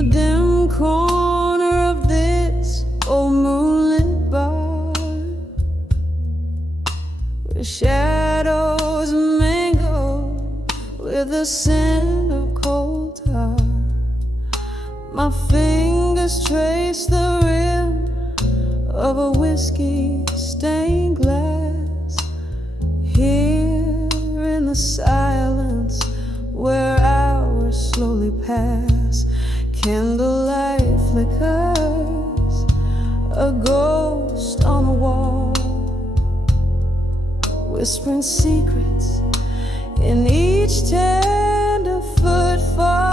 the dim corner of this old moonlit bar, where shadows mingle with the scent of coal tar. My fingers trace the rim of a whiskey stained glass, here in the silence where hours slowly pass. Candlelight flickers, a ghost on the wall, whispering secrets in each tender footfall.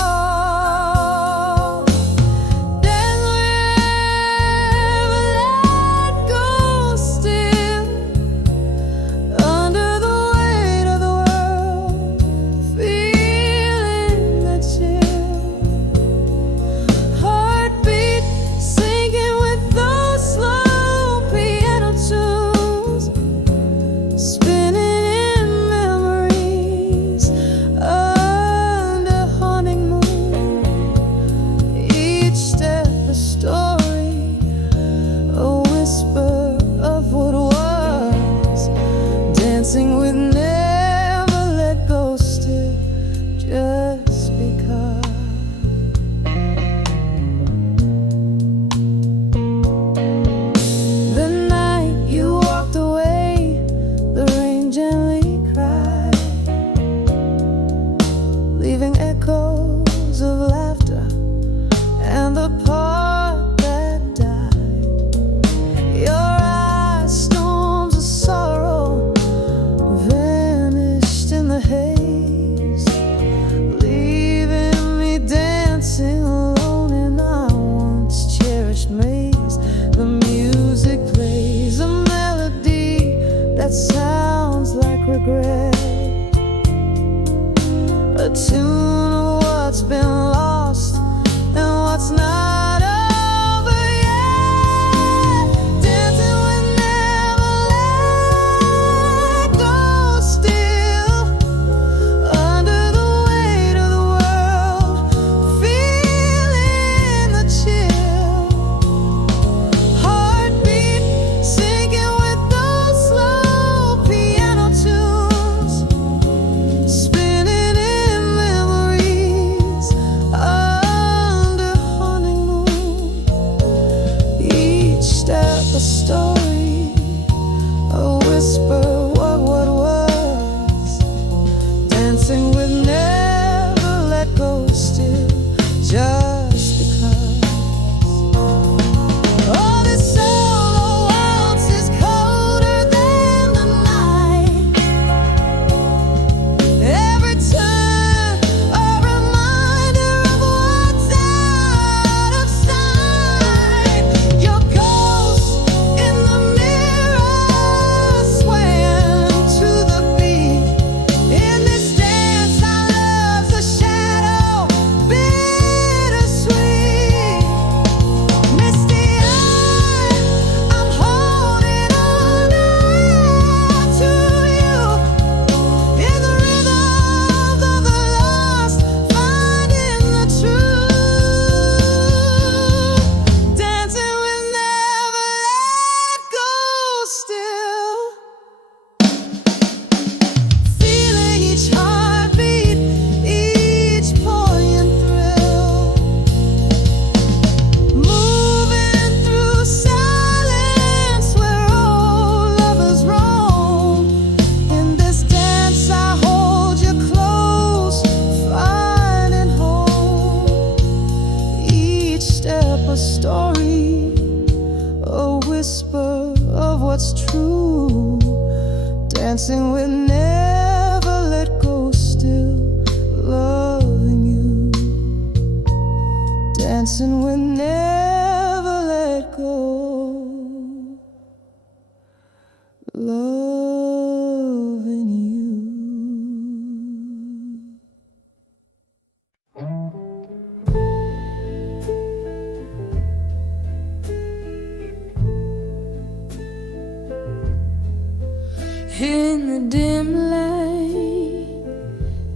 In the dim light,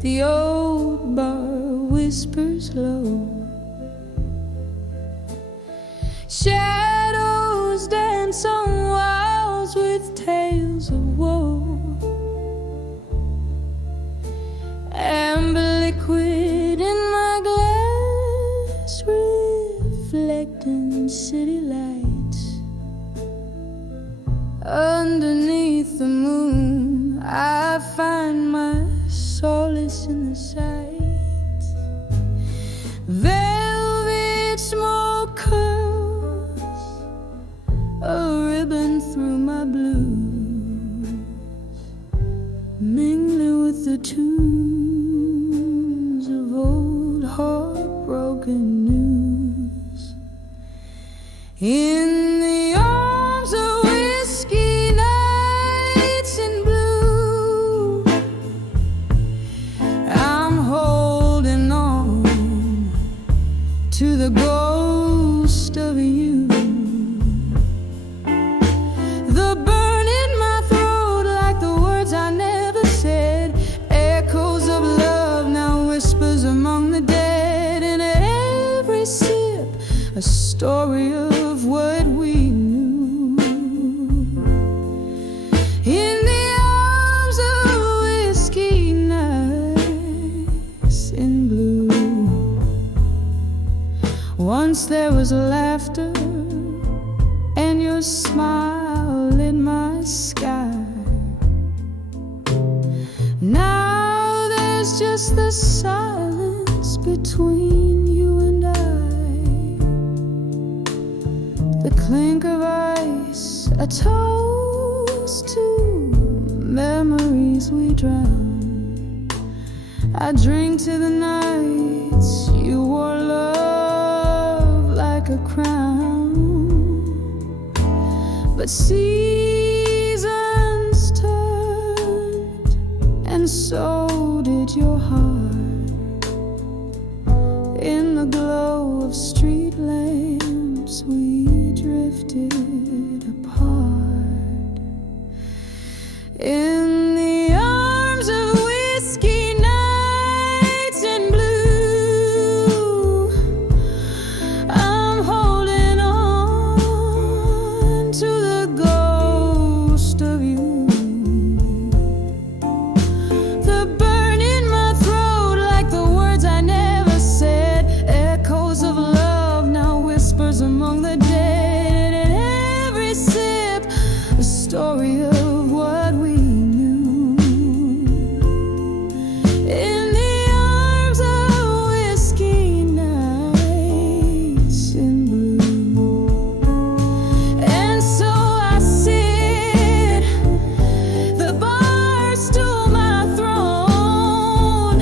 the old bar whispers low, Shadows dance on walls with tales of woe. Amber liquid in my glass, reflecting city lights. Underneath the moon, I find my solace in the sight. Velvet smoke curls a ribbon through my blues, mingling with the tunes of old heartbroken news. In the arms of whiskey nights in blue, I'm holding on to the ghost of you. The burn in my throat, like the words I never said, echoes of love now whispers among the dead. In every sip, a story of what we knew. In the arms of whiskey nights in blue. Once there was laughter and your smile in my sky. Now there's just the silence between you and I. The clink of ice, a toast to memories we drown. I drink to the nights you wore love like a crown. But seasons turned, and so did your heart. In the glow of street lamps, we drifted apart. In the arms of whiskey nights in blue, I'm holding on to the ghost of you. The burn in my throat, like the words I never said, echoes of love now whispers among the dead. And every sip, a story of what we knew. In the arms of whiskey nights in blue. And so I sit, the bar stool my throne,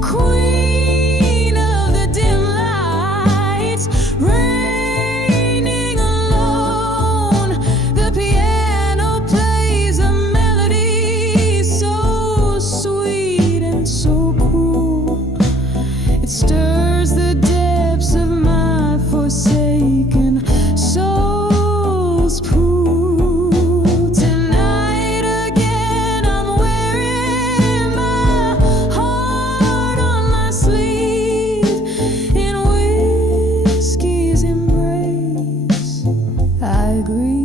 queen of the dim lights, reigning alone. The piano plays a melody so sweet and so cool. It stirs the depths of my forsaken soul's pool. Tonight again I'm wearing my heart on my sleeve. In whiskey's embrace I grieve.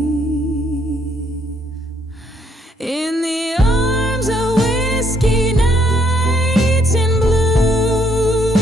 In the arms of whiskey nights in blue.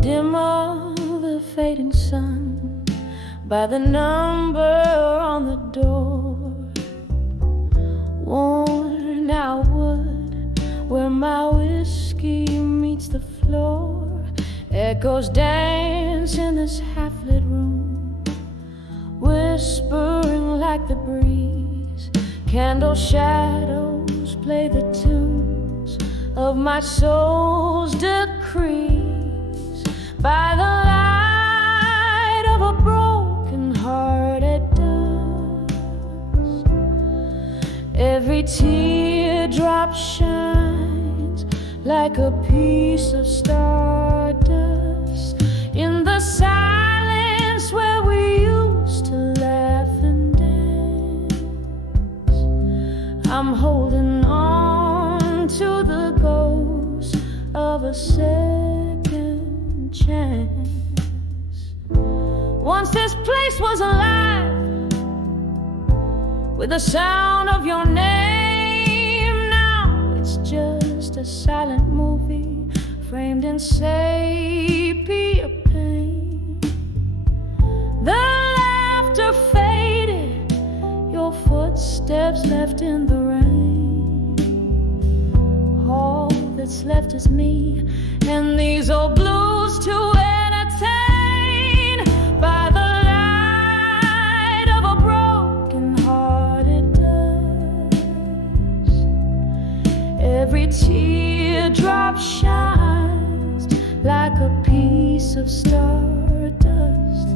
dimmer, the fading sun, by the number on the door. Worn out wood, where my whiskey meets the floor. Echoes dance in this half-lit room, whispering like the breeze. Candle shadows play the tunes of my soul's decrees. By the light of a broken-hearted dust, every teardrop shines like a piece of stardust. In the silence where we used to laugh and dance, I'm holding on to the ghost of a second chance. Once this place was alive with the sound of your name. Now it's just a silent movie framed in sepia paint. The laughter faded, your footsteps left in the rain. All that's left is me and these old blues to entertain. By the light of a broken-hearted dust, every teardrop shines like a piece of stardust.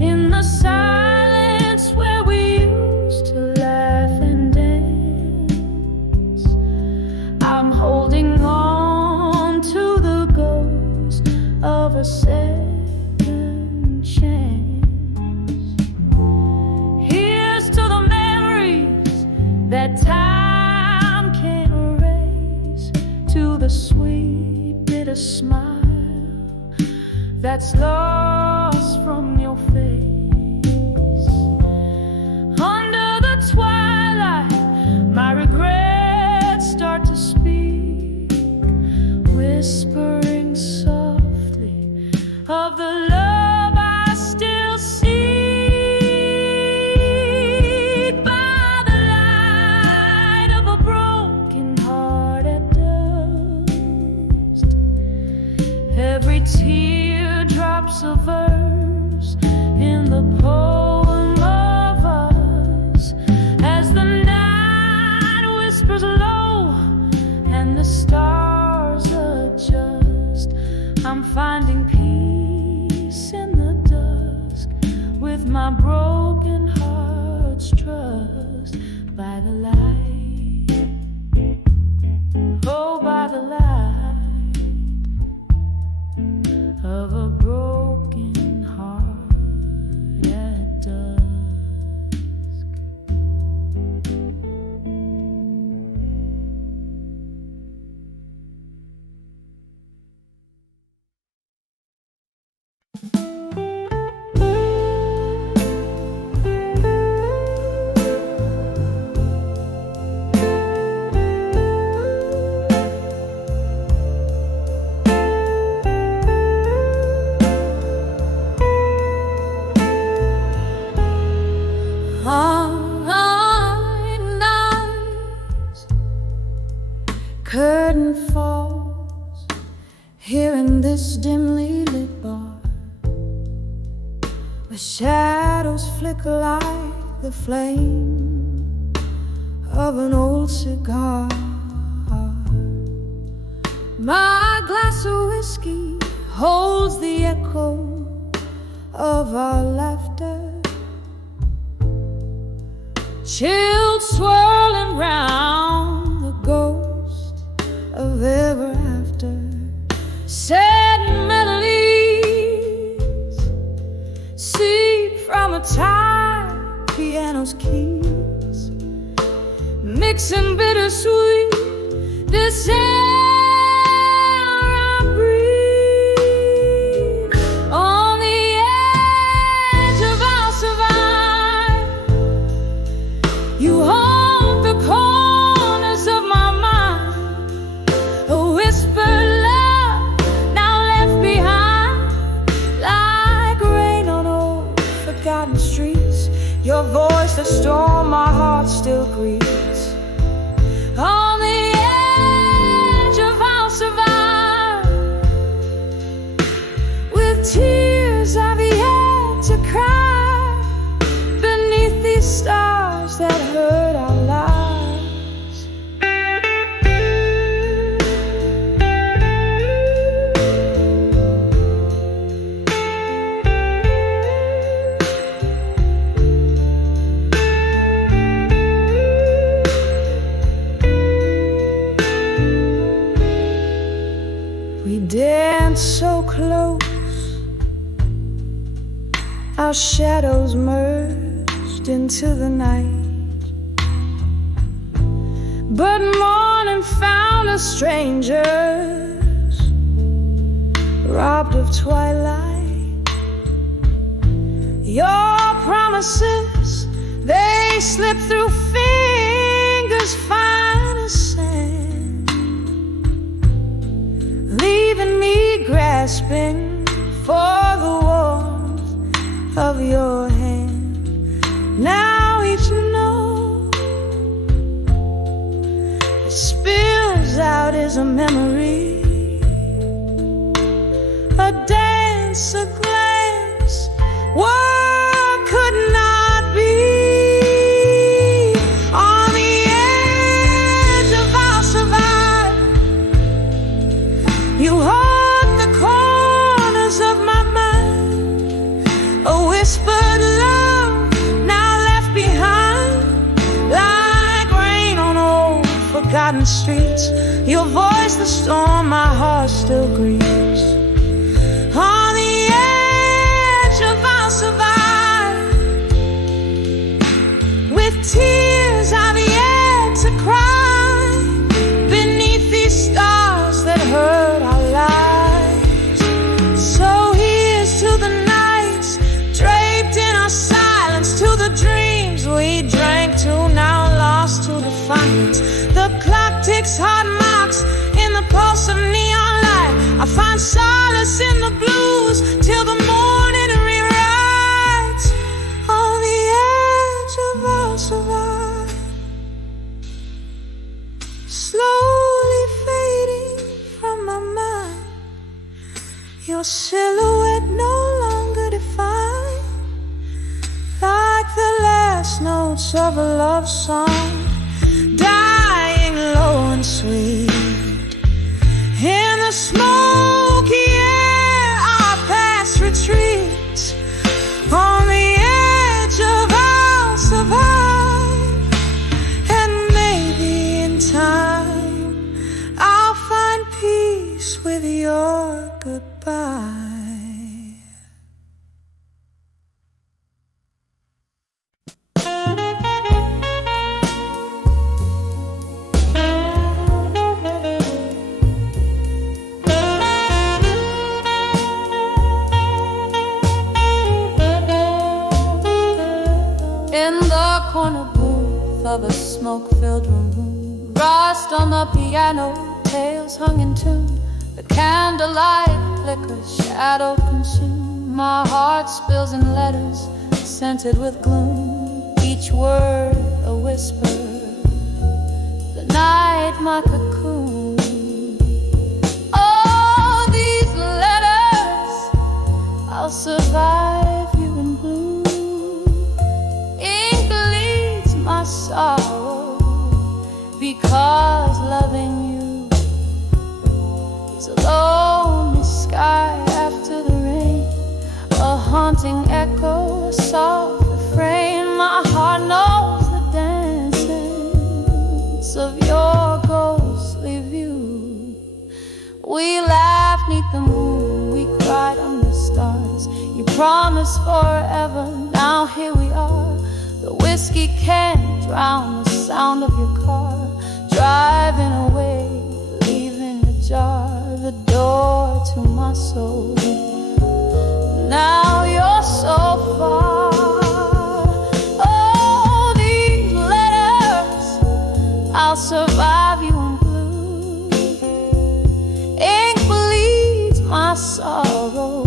In the silence where we used to laugh and dance, I'm holding on to the ghost of a second chance. Here's to the memories that time can't erase, to the sweet, bitter smile that's lost from your face. Under the twilight, my regrets start to speak, whispering softly of the love I still seek. By the light of a broken-hearted dust, every teardrop's a verse in the poem of us. As the night whispers low and the stars adjust, I'm finding peace in the dusk with my broken heart's trust. By the light, oh, by the light of a broken heart at dusk. Nights, curtain falls here in this dimly lit bar, where shadows flicker like the flame of an old cigar. My glass of whiskey holds the echo of our laughter, chilled swirling round the ghost of ever after. Sad melodies seep from a tired piano's keys, mixing bittersweet despair. I breathe on the edge of our survival. You haunt the corners of my mind, a whispered love now left behind. Your voice, the storm my heart still grieves. On the edge of I'll survive, with tears I've yet to cry, beneath these stars that hurt our lives. We danced so close, our shadows merged into the night. But morning found us strangers, robbed of twilight. Your promises, they slip through fingers fine as sand, leaving me grasping for the warmth of your hand. Now each note that spills out is a memory, a dance, a glance, what could not be. On the edge of I'll survive, you hug the corners of my mind, a whispered love now left behind, like rain on old forgotten streets. Your voice, the storm my heart still grieves. On the edge of I'll survive, with tears I've yet to cry, beneath these stars that hurt our lives. So here's to the nights draped in our silence, to the dreams we drank to, now lost to defiance. The clock ticks hard marks in the pulse of neon light. I find solace in the blues till the morning rewrites. On the edge of I'll survive, slowly fading from my mind, your silhouette no longer defined, like the last notes of a love song, dying low and sweet. In the smoky air our past retreats. On the edge of I'll survive, and maybe in time I'll find peace with your goodbye. In the corner booth of a smoke-filled room, rust on the piano, tales hung in tune. The candlelight flickers, shadow consumed. My heart spills in letters scented with gloom, each word a whisper, the night my cocoon. Oh, these letters, I'll survive you in blue. Ink bleeds my sorrow, because loving you is a lonely sky after the rain, a haunting echo, a soft refrain. My heart knows the dance of your ghostly view. We laughed 'neath the moon, we cried under the stars. You promised forever, now here we are. The whiskey can't drown the sound of your car, driving away, leaving ajar the door to my soul. Now you're so far. Oh, these letters, I'll survive you in blue. Ink bleeds my sorrow,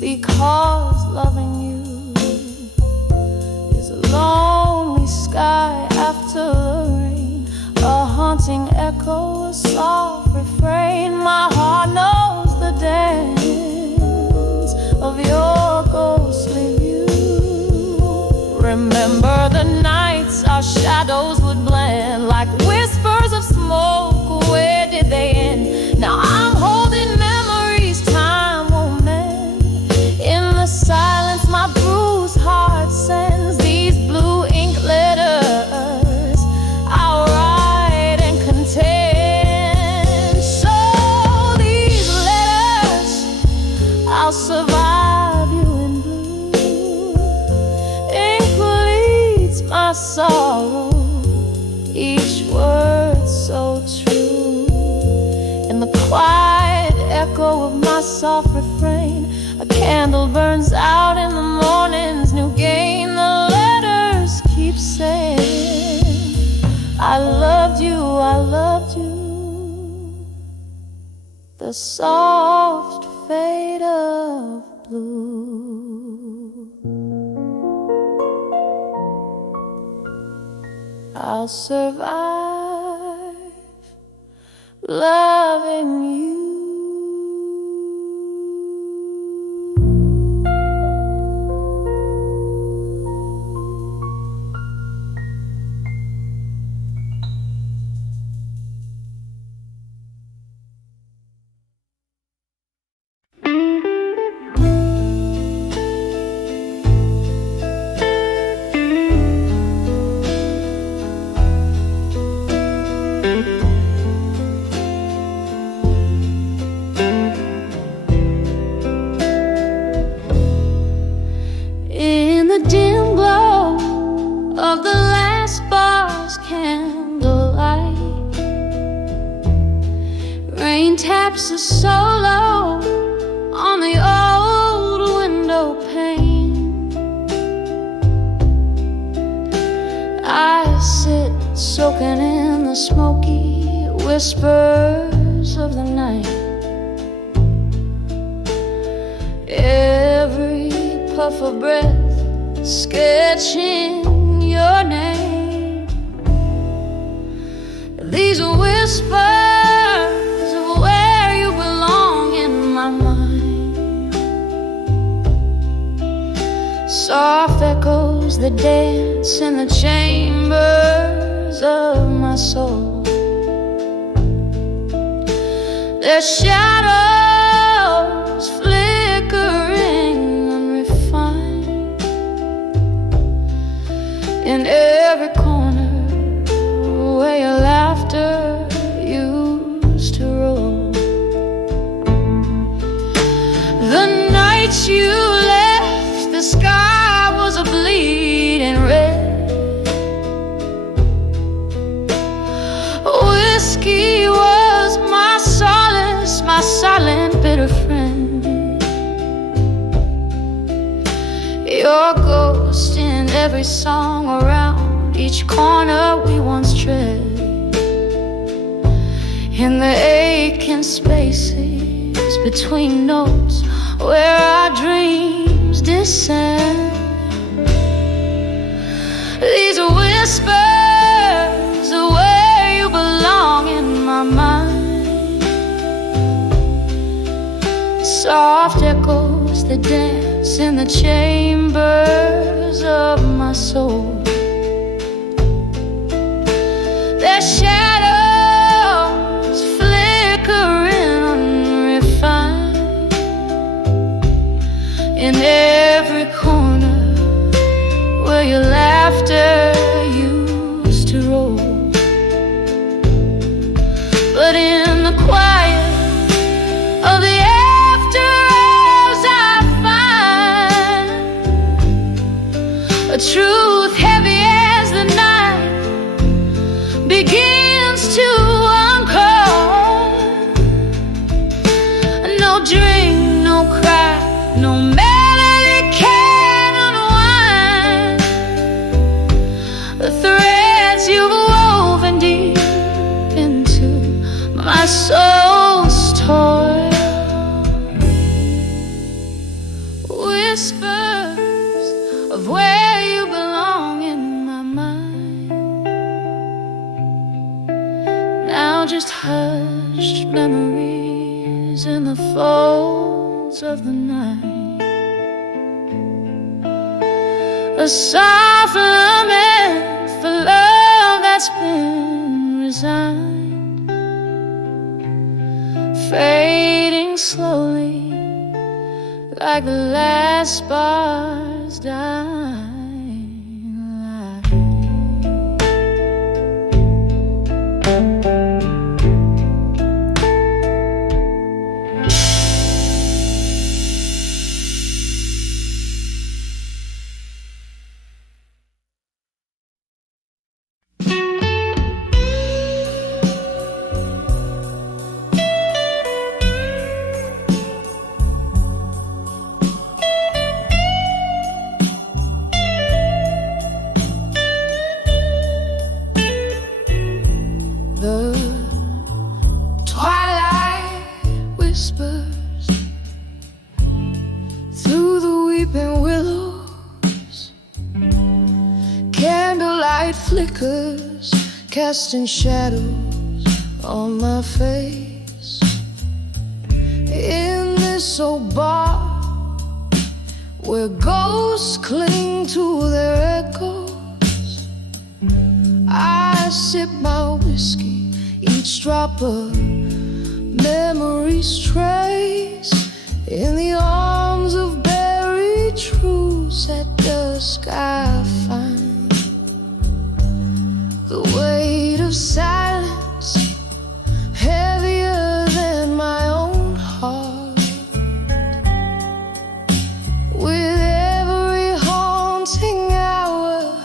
because loving you soft refrain. A candle burns out in the morning's new gain. The letters keep saying, I loved you, I loved you. The soft fade of blue. I'll survive loving you. Taps a solo on the old window pane. I sit soaking in the smoky whispers of the night. Every puff of breath sketching your name. These whispers soft echoes that dance in the chambers of my soul. Their shadows flickering unrefined in every corner where your laughter used to roll. The nights you left, the sky was a bleeding red. Whiskey was my solace, my silent bitter friend. Your ghost in every song around each corner we once tread. In the aching spaces between notes where our dreams descend. These whispers are where you belong in my mind. Soft echoes that dance in the chambers of my soul. Their shadows flickering unrefined in every corner where your laughter used to roll. But in the quiet of the after hours I find a truth heavy as the night begins to uncoil. No drink, no cry, no melody can unwind the threads you've woven deep into my soul's toil. Whispers of where you belong in my mind. Now just hushed memories in the folds of the night. A soft lament for love that's been resigned, fading slowly like the last spar's dying light. flickers, casting shadows on my face. In this old bar where ghosts cling to their echoes, I sip my whiskey, each drop a memory's trace. In the arms of buried truths at dusk I find the weight of silence heavier than my own heart. With every haunting hour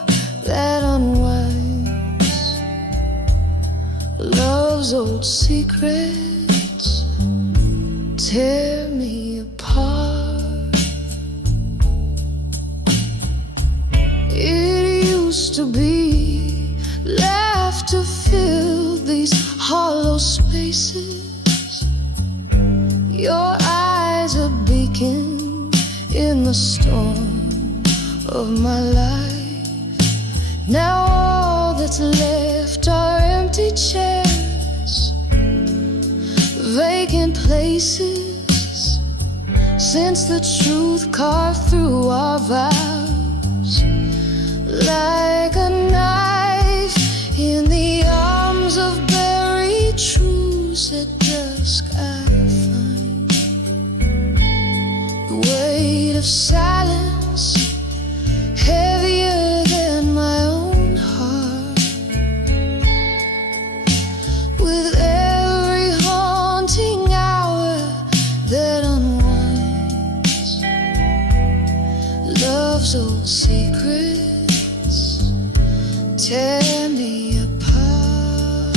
that unwinds love's old secrets tear me apart. It used to be laughter filled these hollow spaces. Your eyes a beacon in the storm of my life. Now all that's left are empty chairs, vacant places, since the truth carved through our vows like a knife in the arms of buried truths. At dusk I find the weight of silence heavier than my own heart. With every haunting hour that unwinds love's old secrets tear me apart.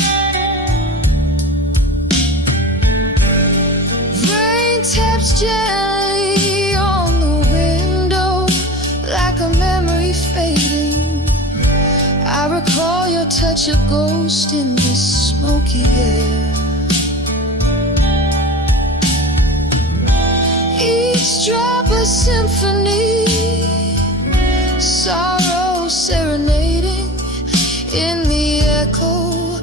Rain taps gently on the window like a memory fading. I recall your touch, a ghost in this smoky air. Each drop a symphony, sorrow serenading in the echo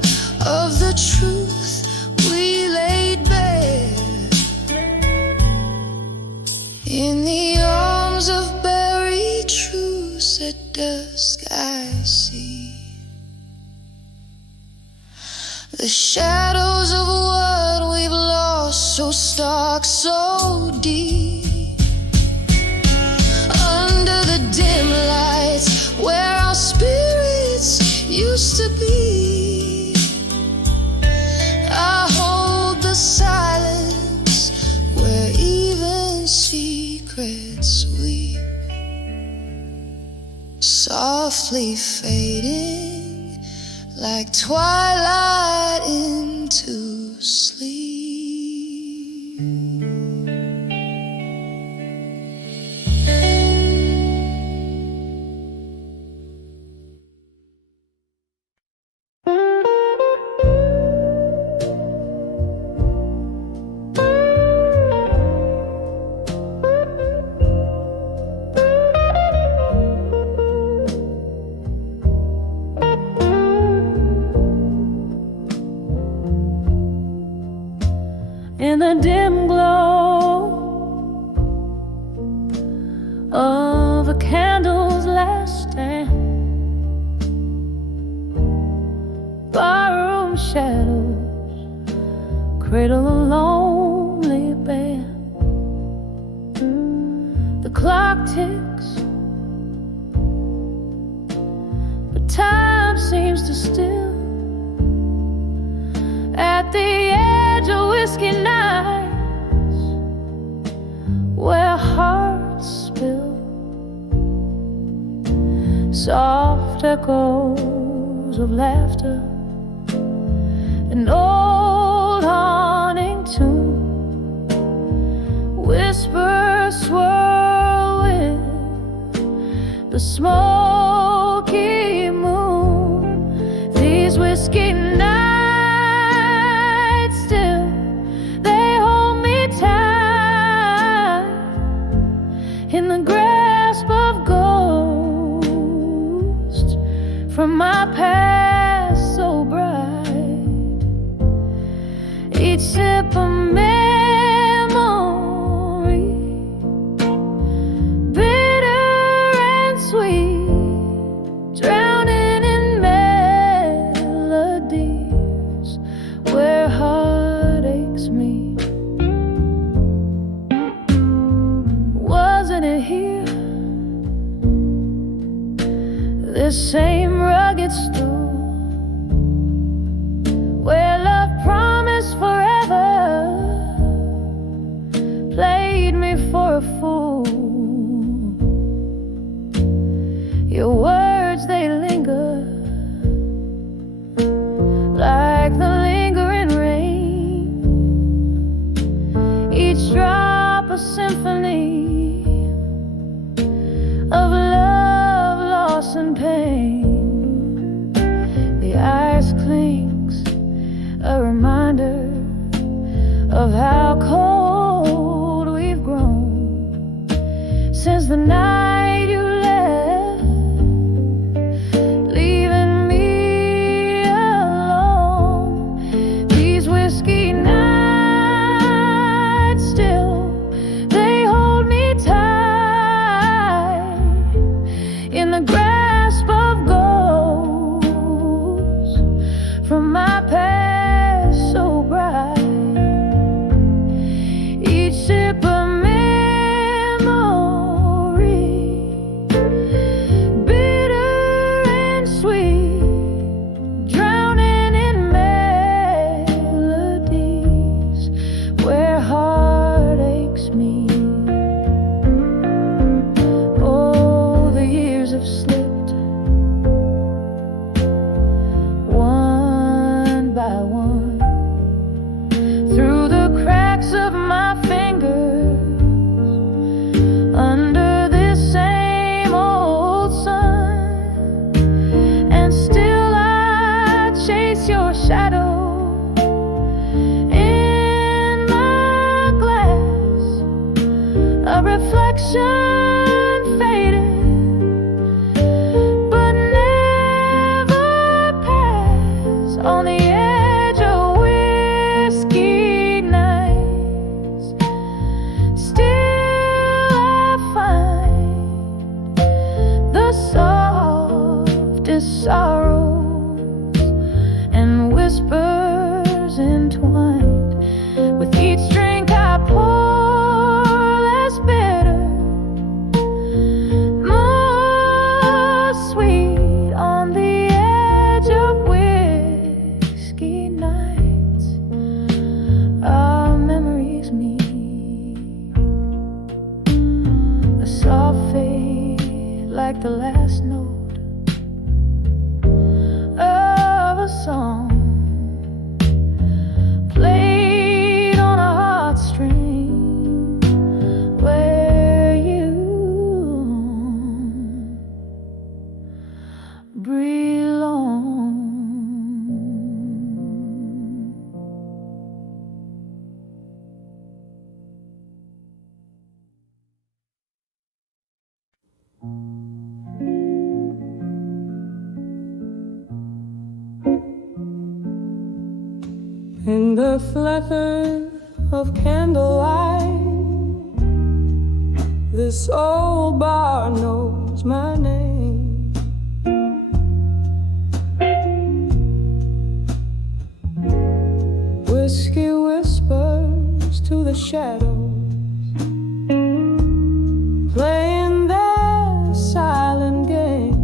of the truth we laid bare. In the arms of buried truths at dusk I see the shadows of what we've lost, so stark, so deep. Under the dim lights where our spirits used to be, I hold the silence where even secrets weep, softly fading like twilight into sleep. In the dim glow of a candle's last stand, barroom shadows cradle a lonely band. The clock ticks, but time seems to still. At the edge of Whisky Nights, where hearts spill, soft echoes of laughter, an old haunting tune, whispers swirl with the smoky moon. These Whisky Nights in the grasp of ghosts from my past. clings, a reminder of how cold we've grown since the night you left, leaving me alone. These whiskey nights still, they hold me tight in the grasp of ghosts from my past so bright. Each sip of memory, bitter and sweet, drowning in melodies where heartaches meet. Oh, the years have slipped one by one through the cracks of my fingers, under this same old sun, and still I chase your shadow in my glass, a reflection faded but never pass on the edge of whiskey nights. Still I find the softest sorrows and whispers entwined. With each drink I pour, less bitter, more sweet on the edge of whiskey nights. Our memories meet, a soft fade like the last note of a song played on a heartstring where you belong. In the flicker of candlelight, this old bar knows my name. Whiskey whispers to the shadows, playing their silent game.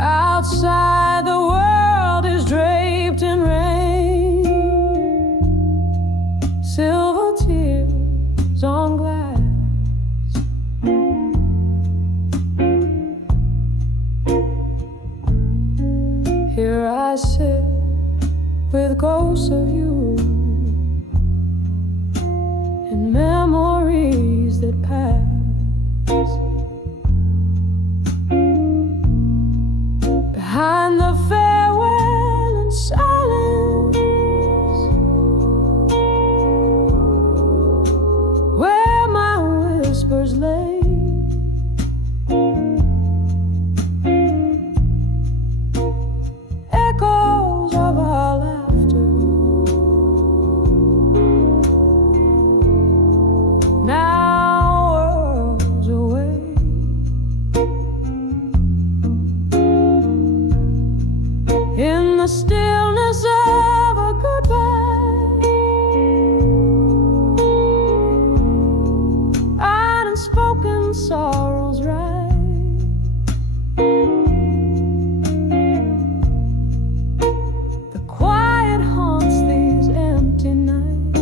Outside the world is draped in rain, silver tears on glass. Here I sit with ghosts of you and memories that pass. Behind the farewell and silence, where my whispers lay. Echoes of our laughter, now worlds away. In the stillness of a goodbye, unspoken sorrows rise. The quiet haunts these empty nights,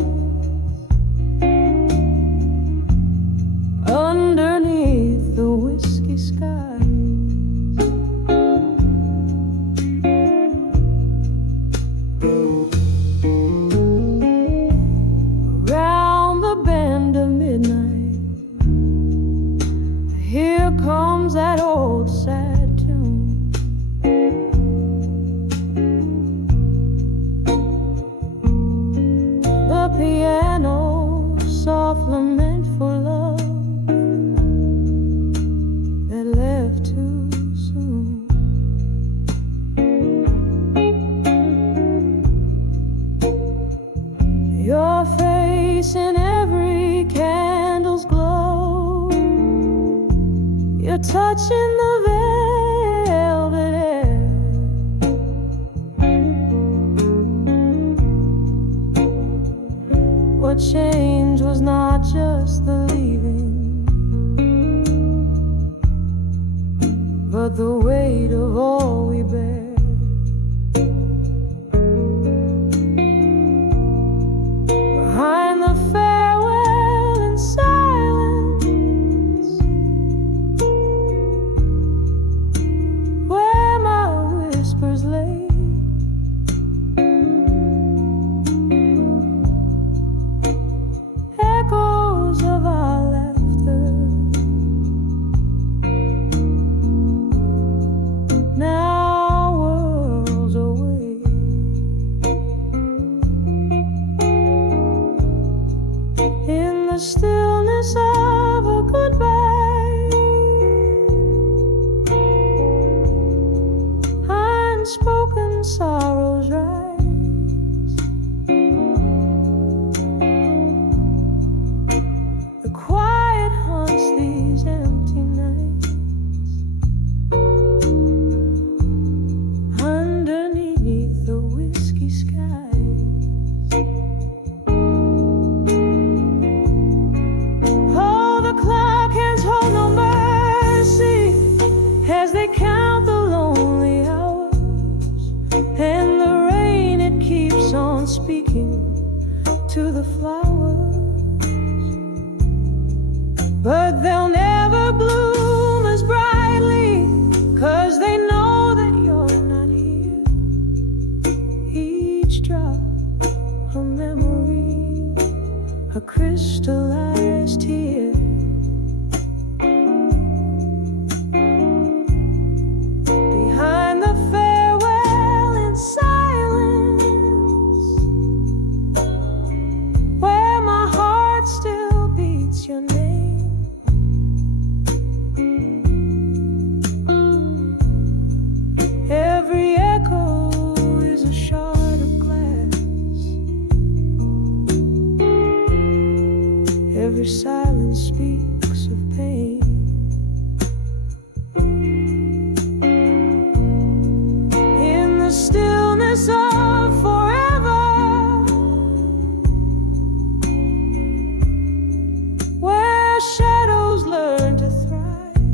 underneath the whiskey sky. hums that old sad tune. The piano, soft lament for love that left too soon. Your face in every candle's glow, you're touching the velvet air. What changed was not just the leaving, but the weight of all we bear. Behind the farewell in silence, where my whispers lay, echoes of our laughter, now worlds away. In the stillness of a goodbye, unspoken sorrows rise. The quiet haunts these empty nights, underneath the whiskey skies. Oh, the clock hands hold no mercy as they count the lonely hours, and the rain, it keeps on speaking to the flowers, but they'll never bloom as brightly, 'cause they know that you're not here. Each drop a memory, a crystallized tear. Behind the farewell in silence, where my heart still beats your name. Every echo is a shard of glass, every silence speaks of pain. In the stillness of forever, where shadows learn to thrive,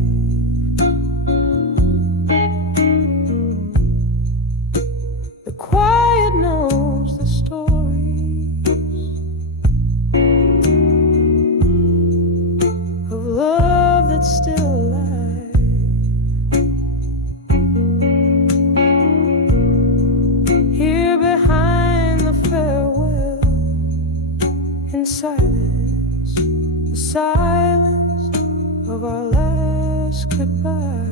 the quiet knows the stories of love that's still alive. Here behind the farewell in silence, the silence of our last goodbye.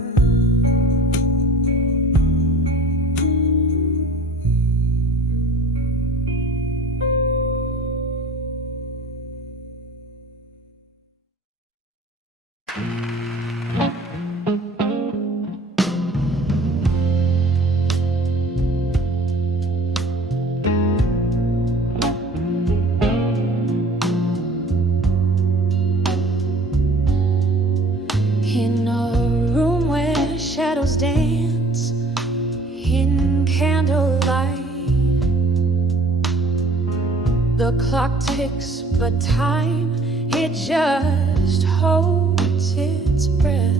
In a room where shadows dance in candlelight, the clock ticks, but time, it just holds its breath.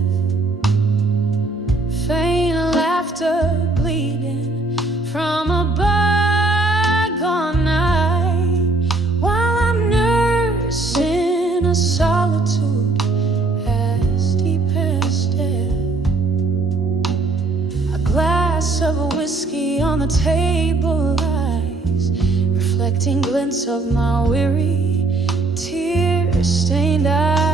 Faint laughter bleeding from a bygone night, while I'm nursing a solitude as deep as death. A glass of whiskey on the table lies, reflecting glints of my weary, tear-stained eyes.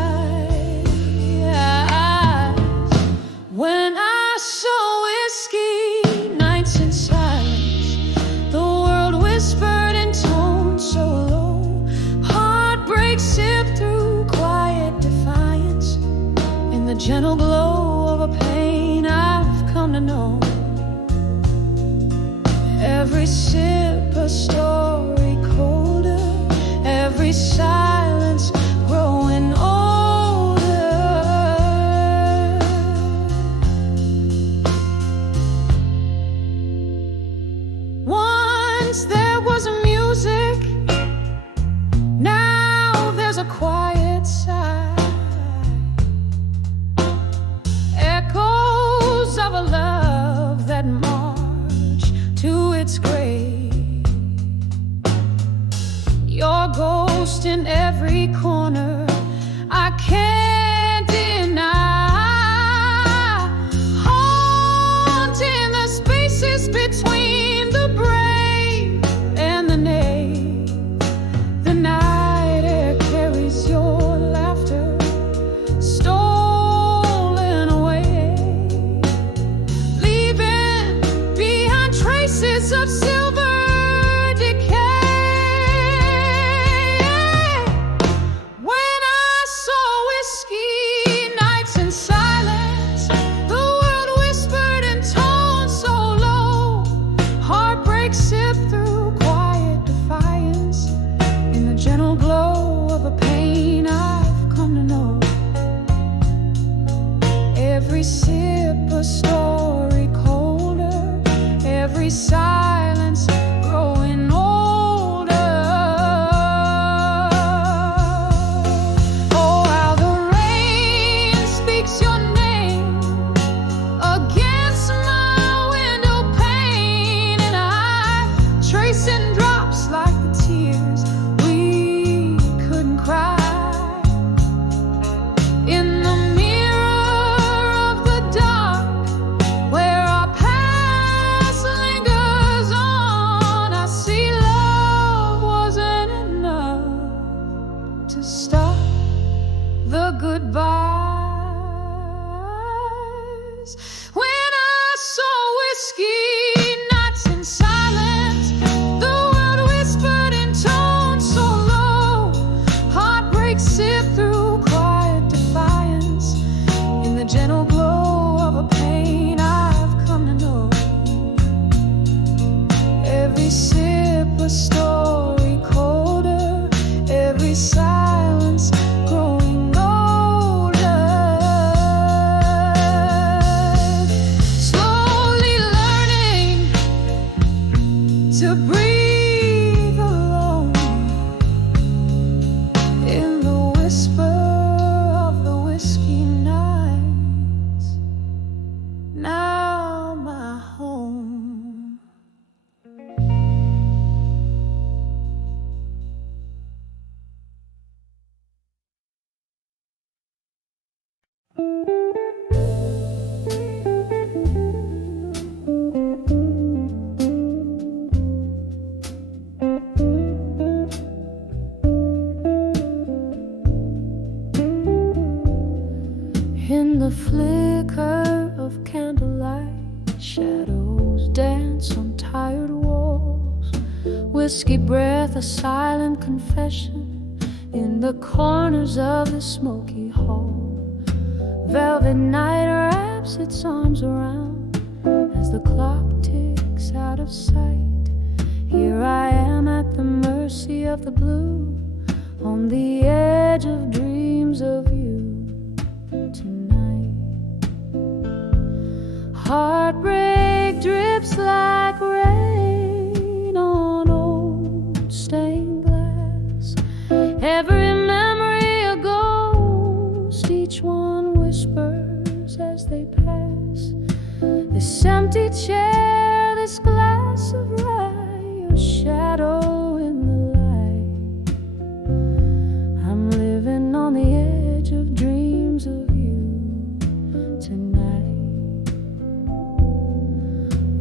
Every sip a story colder, every silence growing older. Oh, how the rain speaks your name against my window pane, and I tracing drops like the tears we couldn't cry. In the mirror of the dark, where our past lingers on, I see love wasn't enough to stop the goodbyes. When I saw Whisky Nights in silence, the world whispered in tones so low. Heartbreak sipped through quiet defiance in the gentle glow of a pain I've come to know. Every sip a story colder, every silence growing older. Slowly learning to breathe alone in the whisper of the Whisky Nights, now my home. In the flicker of candlelight, shadows dance on tired walls. Whiskey breath, a silent confession in the corners of the smoky hall. Velvet night wraps its arms around as the clock ticks out of sight. Here I am at the mercy of the blue, on the edge of dreams of you tonight. Heartbreak drips like rain on old stained glass. Every memory a ghost, each one whispers as they pass. This empty chair, this glass of rye, your shadow in the light. I'm living on the edge of dreams of you tonight.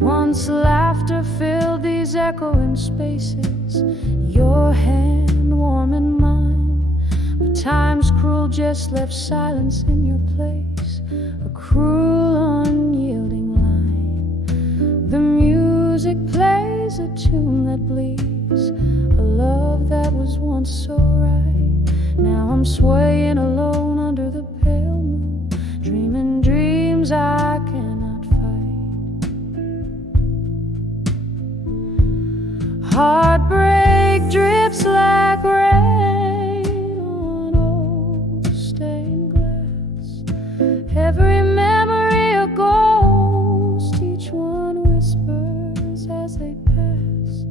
Once laughter filled these echoing spaces, your hand warm in mine. But time's cruel just left silence in your place, a cruel unyielding line. The music plays a tune that bleeds, a love that was once so right. Now I'm swaying alone under the pale moon, dreaming dreams I cannot fight. Heartbreak drips like rain on old stained glass. Every memory a ghost, each one whispers as they pass.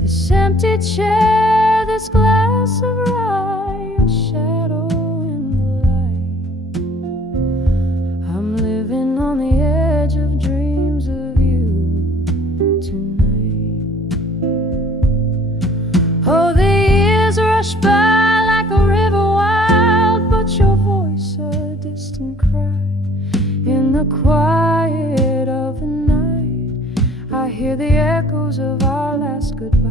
This empty chair, this glass of rye, your shadow in the light. I'm living on the edge of dreams of you tonight. Oh, the years rush by like a river wild, but your voice a distant cry. In the quiet of the night, I hear the echoes of our last goodbye.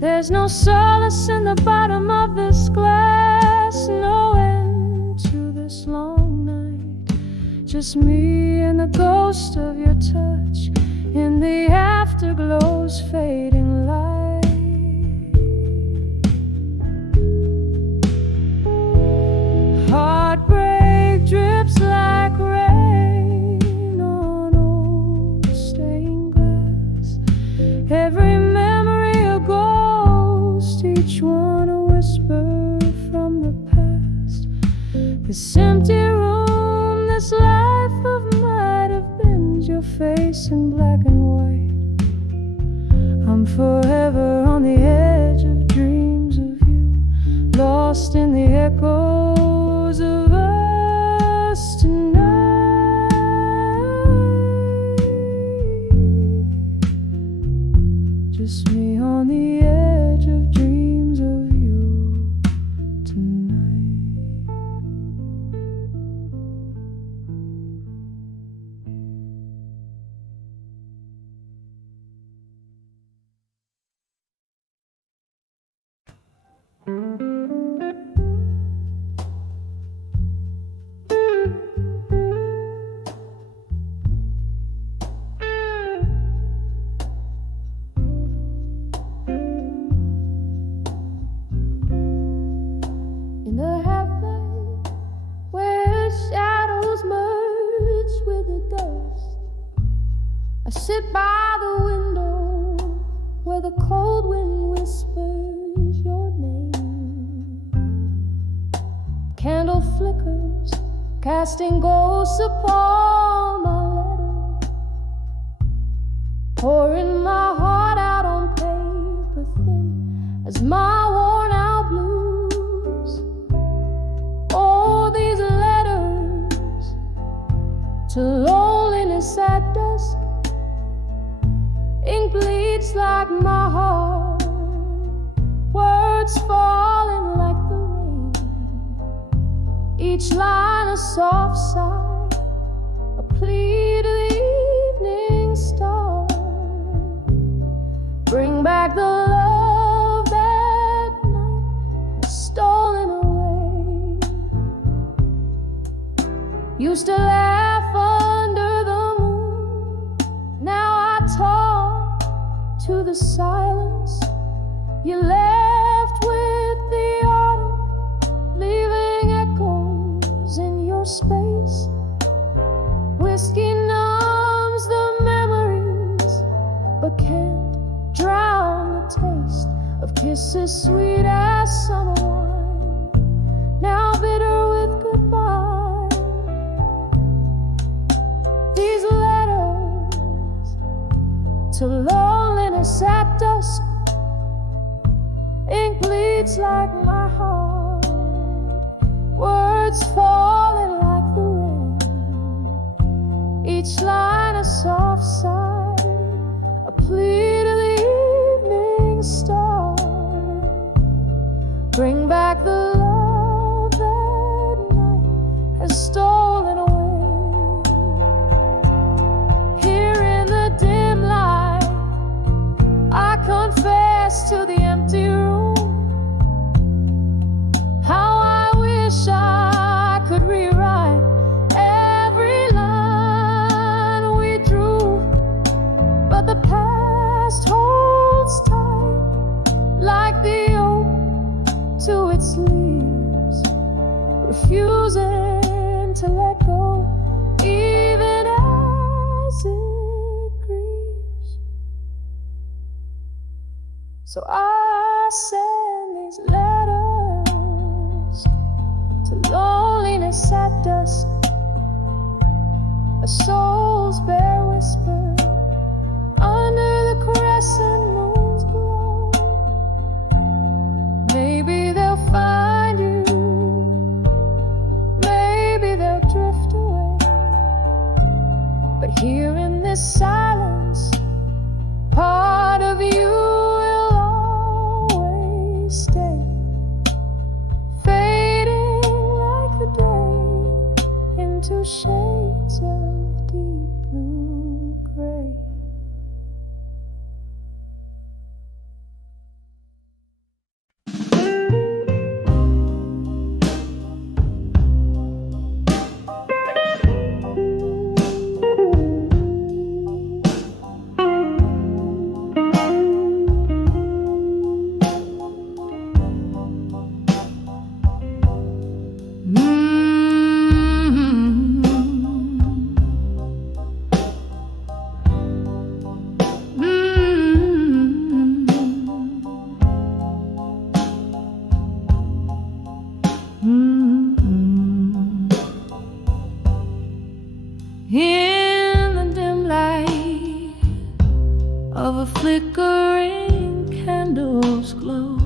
There's no solace in the bottom of this glass, no end to this long night. Just me and the ghost of your touch in the afterglow's fading light. Heartbreak drips like rain on old stained glass. Every memory a ghost, each one a whisper from the past. This empty room, this life face in black and white. I'm forever on the edge of dreams of you, lost in the echoes of us tonight. Just me on the edge of dreams of you tonight. In the half-light where shadows merge with the dust, I sit by the window where the cold wind whispers your name. Candle flickers, casting ghosts upon my letter, pouring my heart out on paper thin as my worn out blues. All these letters to loneliness at dusk, ink bleeds like my heart, words falling like the rain, each line a soft sigh, a plea to the evening star. Bring back the love that night has stolen away. Used to laugh under the moon, now I talk to the silence. You left with the autumn, leaving echoes in your space. Whiskey numbs the memories, but can't drown the taste of kisses sweet as summer wine, now bitter with goodbye. These letters to loneliness at dusk, ink bleeds like my heart, words falling like the rain, each line a soft sigh, a plea to the evening star. Bring back the love that night has stolen away. Here in the dim light, I confess to the empty room how I wish I could rewrite every line we drew, but the past holds tight like the oak to its leaves, refusing to let go even as it grieves. So I send these letters to loneliness at dusk, a soul's bare whisper under the crescent moon's glow. Maybe they'll find you, maybe they'll drift away, but here in this silence, part of you will always stay, fading like the day into shades of deep blue gray. In the dim light a flickering candle's glow.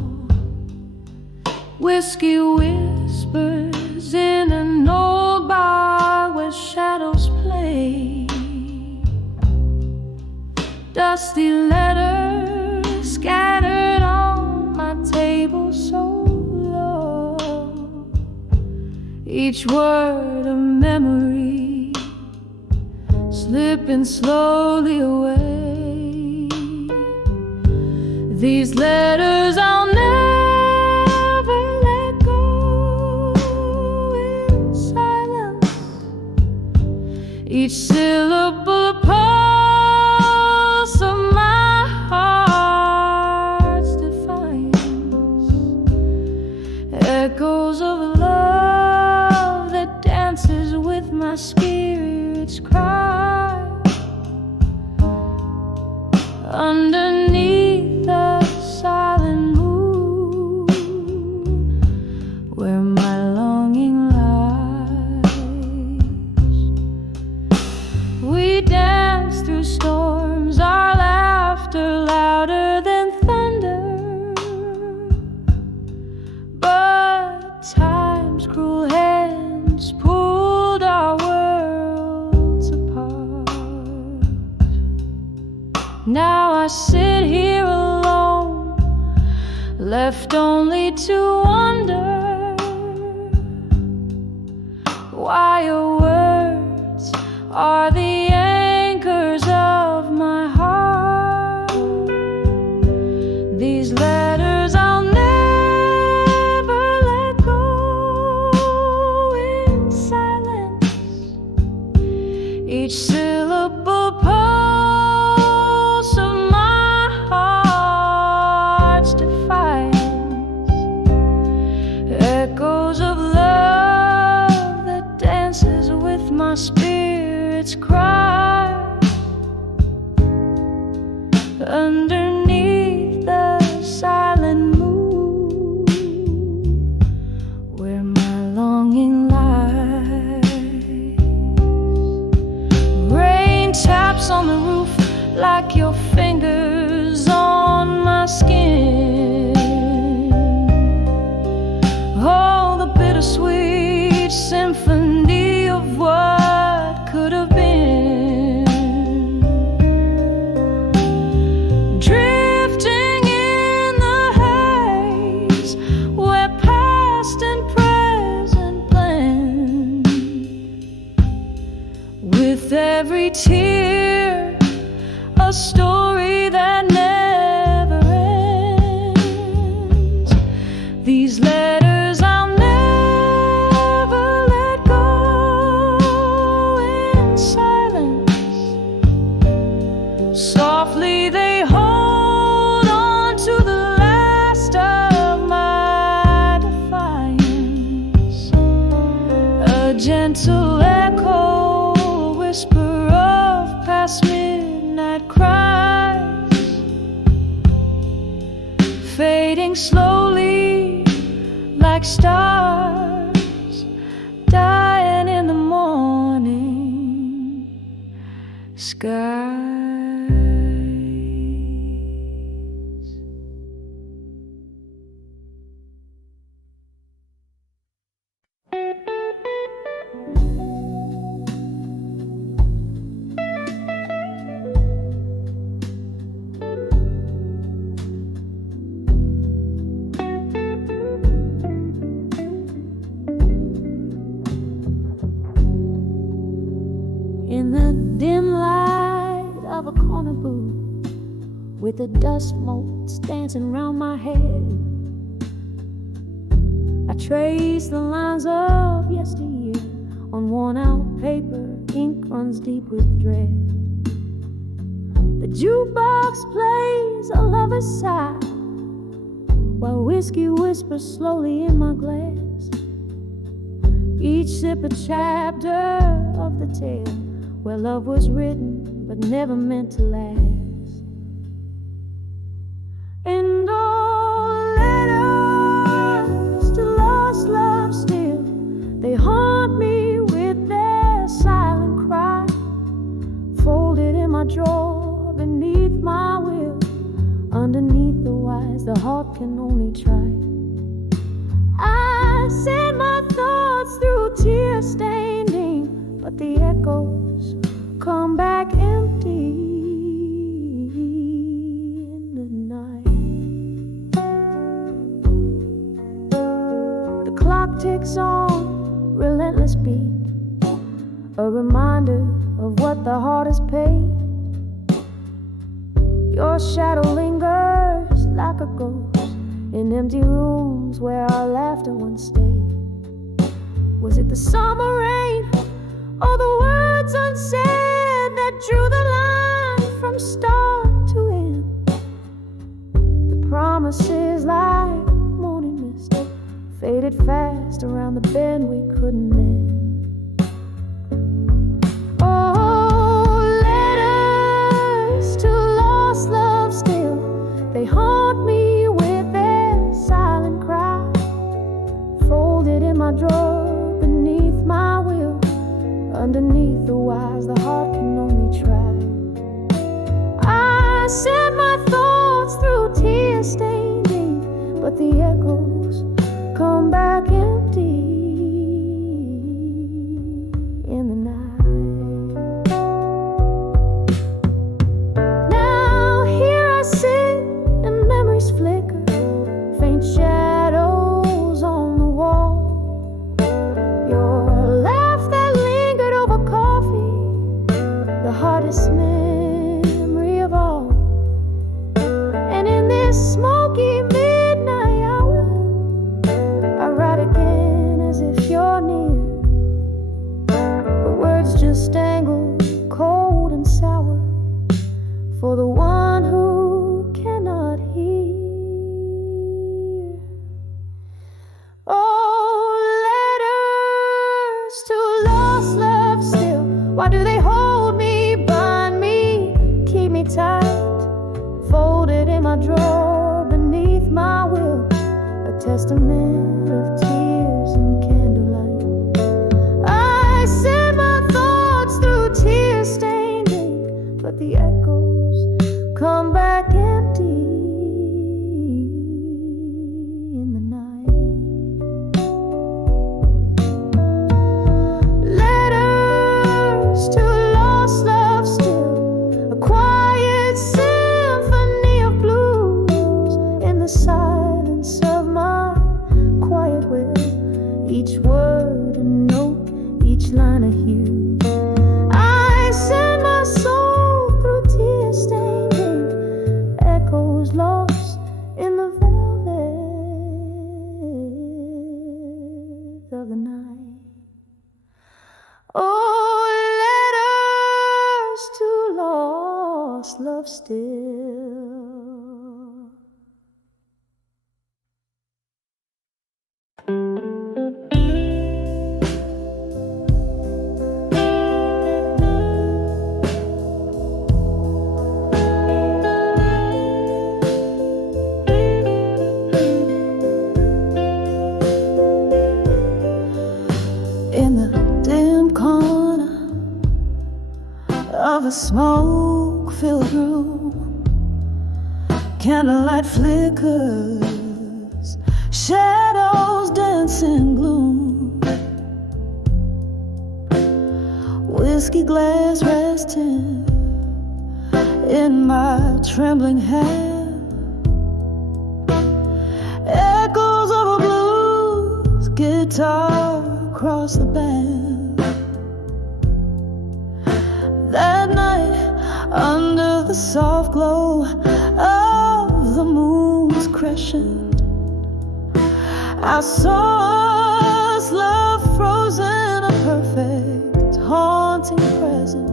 Whiskey whispers in an old bar where shadows play. Dusty letters scattered on my table so low. Each word a memory slipping slowly away. These letters I'll never let go. In silence, each syllable a pulse of my heart's defiance. Echoes of love that dances with my spirit's cry. Underneath the silent moon, where my longing lies, we dance through storms, our laughter louder than thunder. But time's cruel hands pulled our worlds apart. Now I sit here alone, left only to wonder why your words are the anchors of my heart. These letters I'll never let go. In silence, each syllable pulse of my heart's defiance. Echoes of love that dances with my spirit's cry. Underneath the silent moon, where my longing lies. Rain taps on the roof like your fingers on my skin. Oh, the bittersweet symphony of what could have been. Drifting in the haze, where past and present blend. With every tear, a story that never ends. These letters I'll never let go. In silence, softly they hold on to the last of my defiance. A gentle echo, a whisper of past midnight cries, fading slowly like stars, dying in the morning skies. In the dim light of a corner booth, with the dust motes dancing round my head, I trace the lines of yesteryear on worn out paper. Ink runs deep with dread. The jukebox plays a lover's sigh, while whiskey whispers slowly in my glass. Each sip a chapter of the tale where love was written but never meant to last. And all letters to lost love still, they haunt me with their silent cry, folded in my drawer beneath my will. words the heart can only try. I send my thoughts through tear-stained ink, but the echoes come back empty in the night. The clock ticks on, relentless beat, a reminder of what the heart has paid. Your shadow lingers like a ghost in empty rooms where our laughter once stayed. Was it the summer rain or the words unsaid that drew the line from start to end? The promises like morning mist faded fast around the bend we couldn't mend. They haunt me with their silent cry, folded in my drawer beneath my will, underneath the wise the heart can only try. I sent my thoughts through tear-stained ink, but the echoes come back empty in the night. Now here I sit, flicker, faint shadows on the wall. Your laugh that lingered over coffee, the hardest memory of all. And in this smoky midnight hour, I write again as if you're near. The words just dangle cold and sour for the one who cannot hear. Why do they hold me, bind me, keep me tight, folded in my drawer beneath my will, a testament of tears and candlelight. I send my thoughts through tear-stained ink, but the echoes come back empty in the night. To lost love still, a quiet symphony of blues in the silence of my quiet will. Each word a note, each line a hue. I send my soul through tear-stained ink, echoes lost in the velvet of the night. Oh, love still. In the dim corner of a smoke-filled room, candlelight flickers, shadows dance in gloom. Whiskey glass resting in my trembling hand, echoes of a blues guitar across the band. That night, under the soft glow of the moon's crescent, I saw us, love frozen, a perfect, haunting present.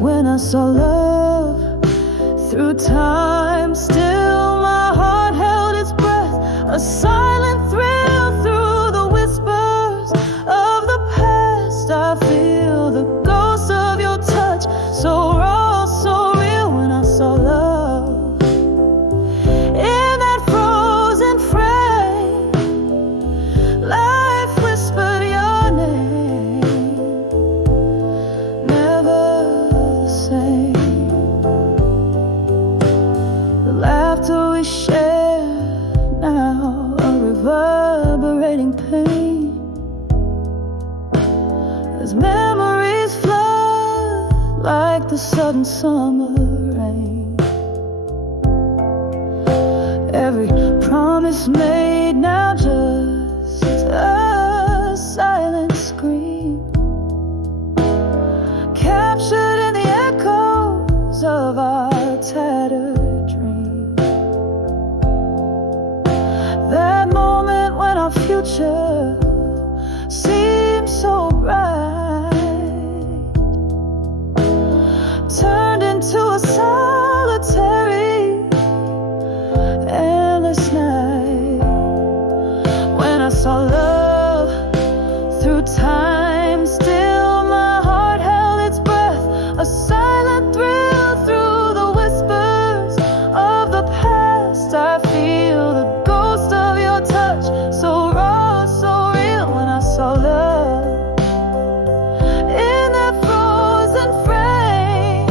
When I saw love through time, still my heart held its breath, a silent thrill through the whispers of the past. I feel the ghost of your touch, so raw, so real. When I saw love in that frozen frame, life whispered your name, never the same. The laughter we the sudden summer rain. Every promise made now just a silent scream, captured in the echoes of our tattered dream. That moment when our future seemed so bright turned into a solitary, endless night. When I saw love through time, still my heart held its breath, a silent thrill through the whispers of the past. I feel the ghost of your touch, so raw, so real. When I saw love in that frozen frame,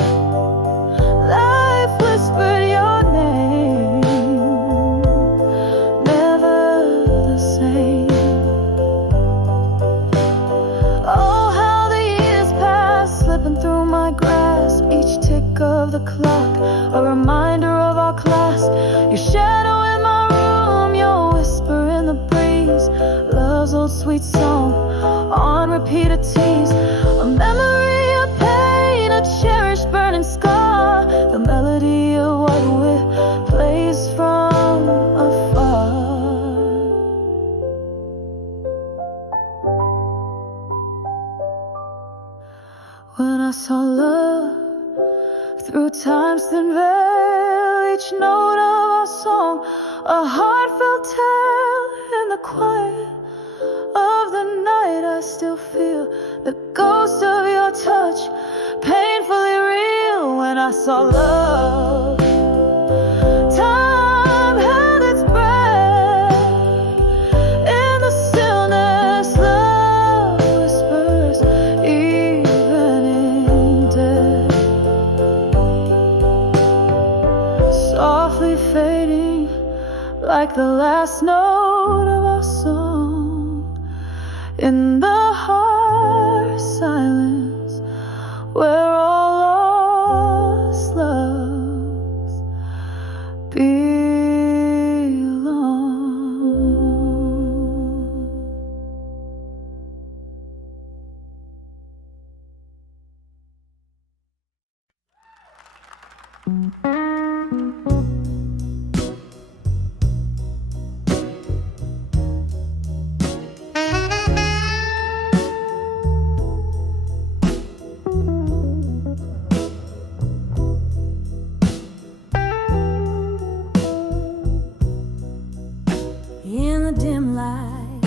life whispered your name, never the same. Oh, how the years pass, slipping through my grasp, each tick of the clock a reminder of our class. Your shadow in my room, your whisper in the breeze, love's old sweet song on repeat, a tease, a memory of pain, a cherished burning scar, the melody of what we plays from afar. When I saw love through time's thin veil, each note of our song a heartfelt tale. In the quiet of the night I still feel the ghost of your touch, painfully real. When I saw love, time held its breath in the stillness. Love whispers even in death, softly fading like the last note of our song. In the harsh silence where all lost loves belong. In the dim light,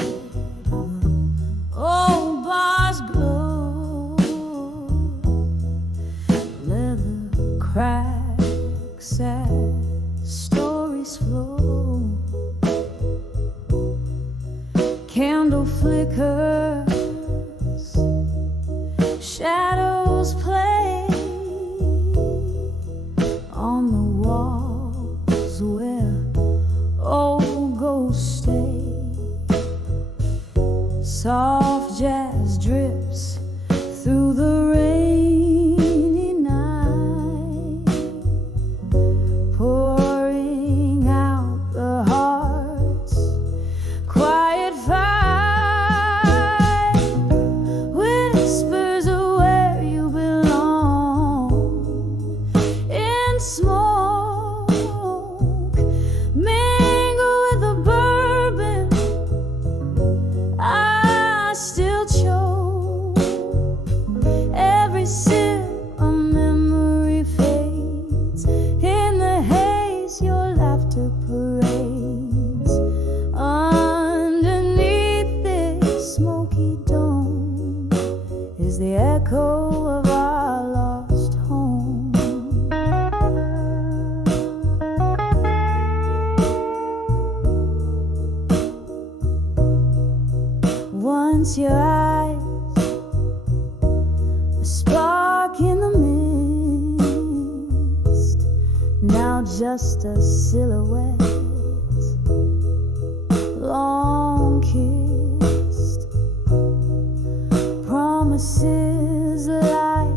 old bars glow, leather cracks as stories flow, candle flickers, shadows play on the walls where old ghosts stay. Soft jazz drips through the rainy night, pouring out the heart's quiet fight. Whispers of where you belong in smoke, mingle with the bourbon I still choke. Every sip a memory fades in the haze, your laughter parades underneath this smoky dome is the echo of our lost home. Once your eyes, a spark in the mist, now just a silhouette, long kissed. Promises like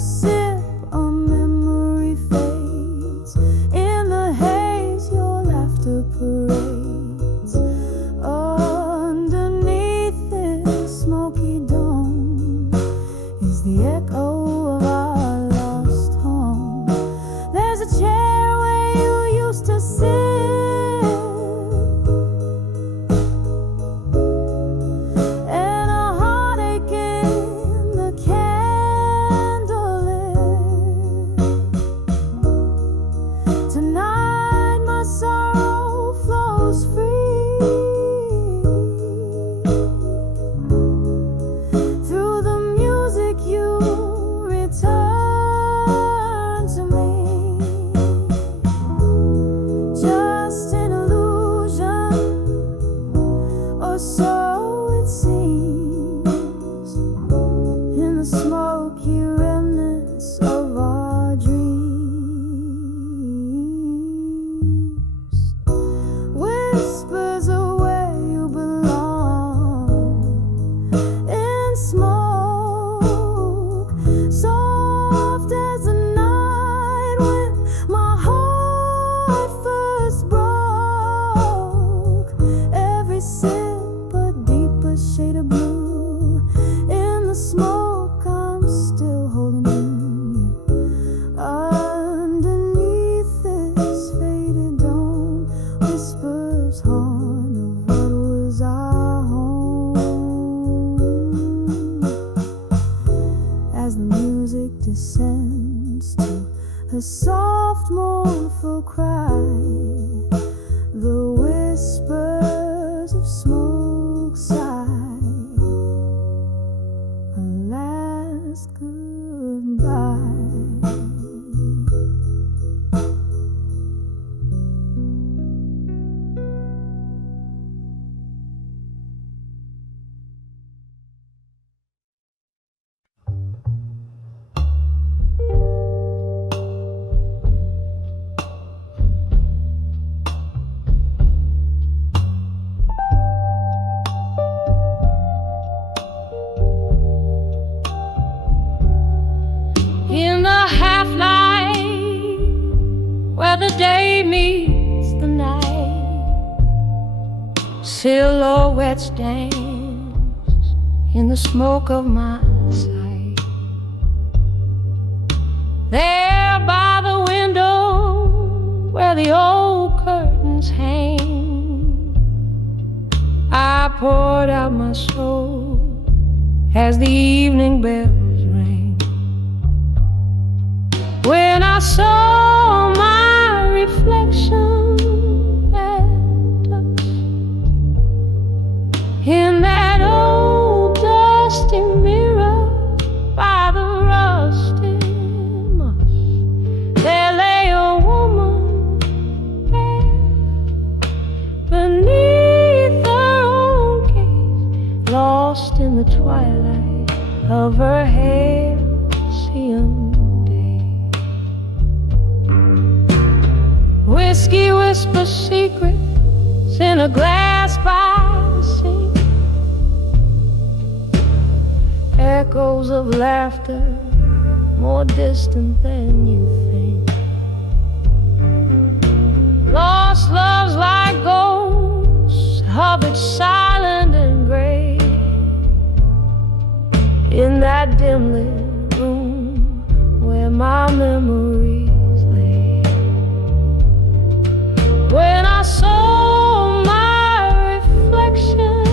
sip a memory fades. In the haze your laughter parades. Underneath this smoky dome is the echo of our lost home. There's a chair where you used to sit, and a heartache in the candlelit. Tonight my sorrow flows free through the music. You return to me, just an illusion, or so it seems, in the smoky remnants of our dreams. Whispers of where you belong in smoke, soft as the night when my heart first broke. Every sip a deeper shade of blue. In the smoke I'm still holding you. Underneath this faded dome, whispers haunt of what was our home. As the music descends to a soft mournful cry, the whispers of smoke sigh a last goodbye. In the half light where the day meets the night, silhouettes dance in the smoke of my sight. There by the window where the old curtains hang, I poured out my soul as the evening bells rang. When I saw my reflection at dusk in that old dusty mirror by the rusty musk, there lay a woman bare beneath her own gaze, lost in the twilight of her halcyon. Whiskey whispers secrets in a glass by the sink. Echoes of laughter more distant than you think. Lost loves like ghosts hovered silent and gray in that dim lit room where my memories lay. When I saw my reflection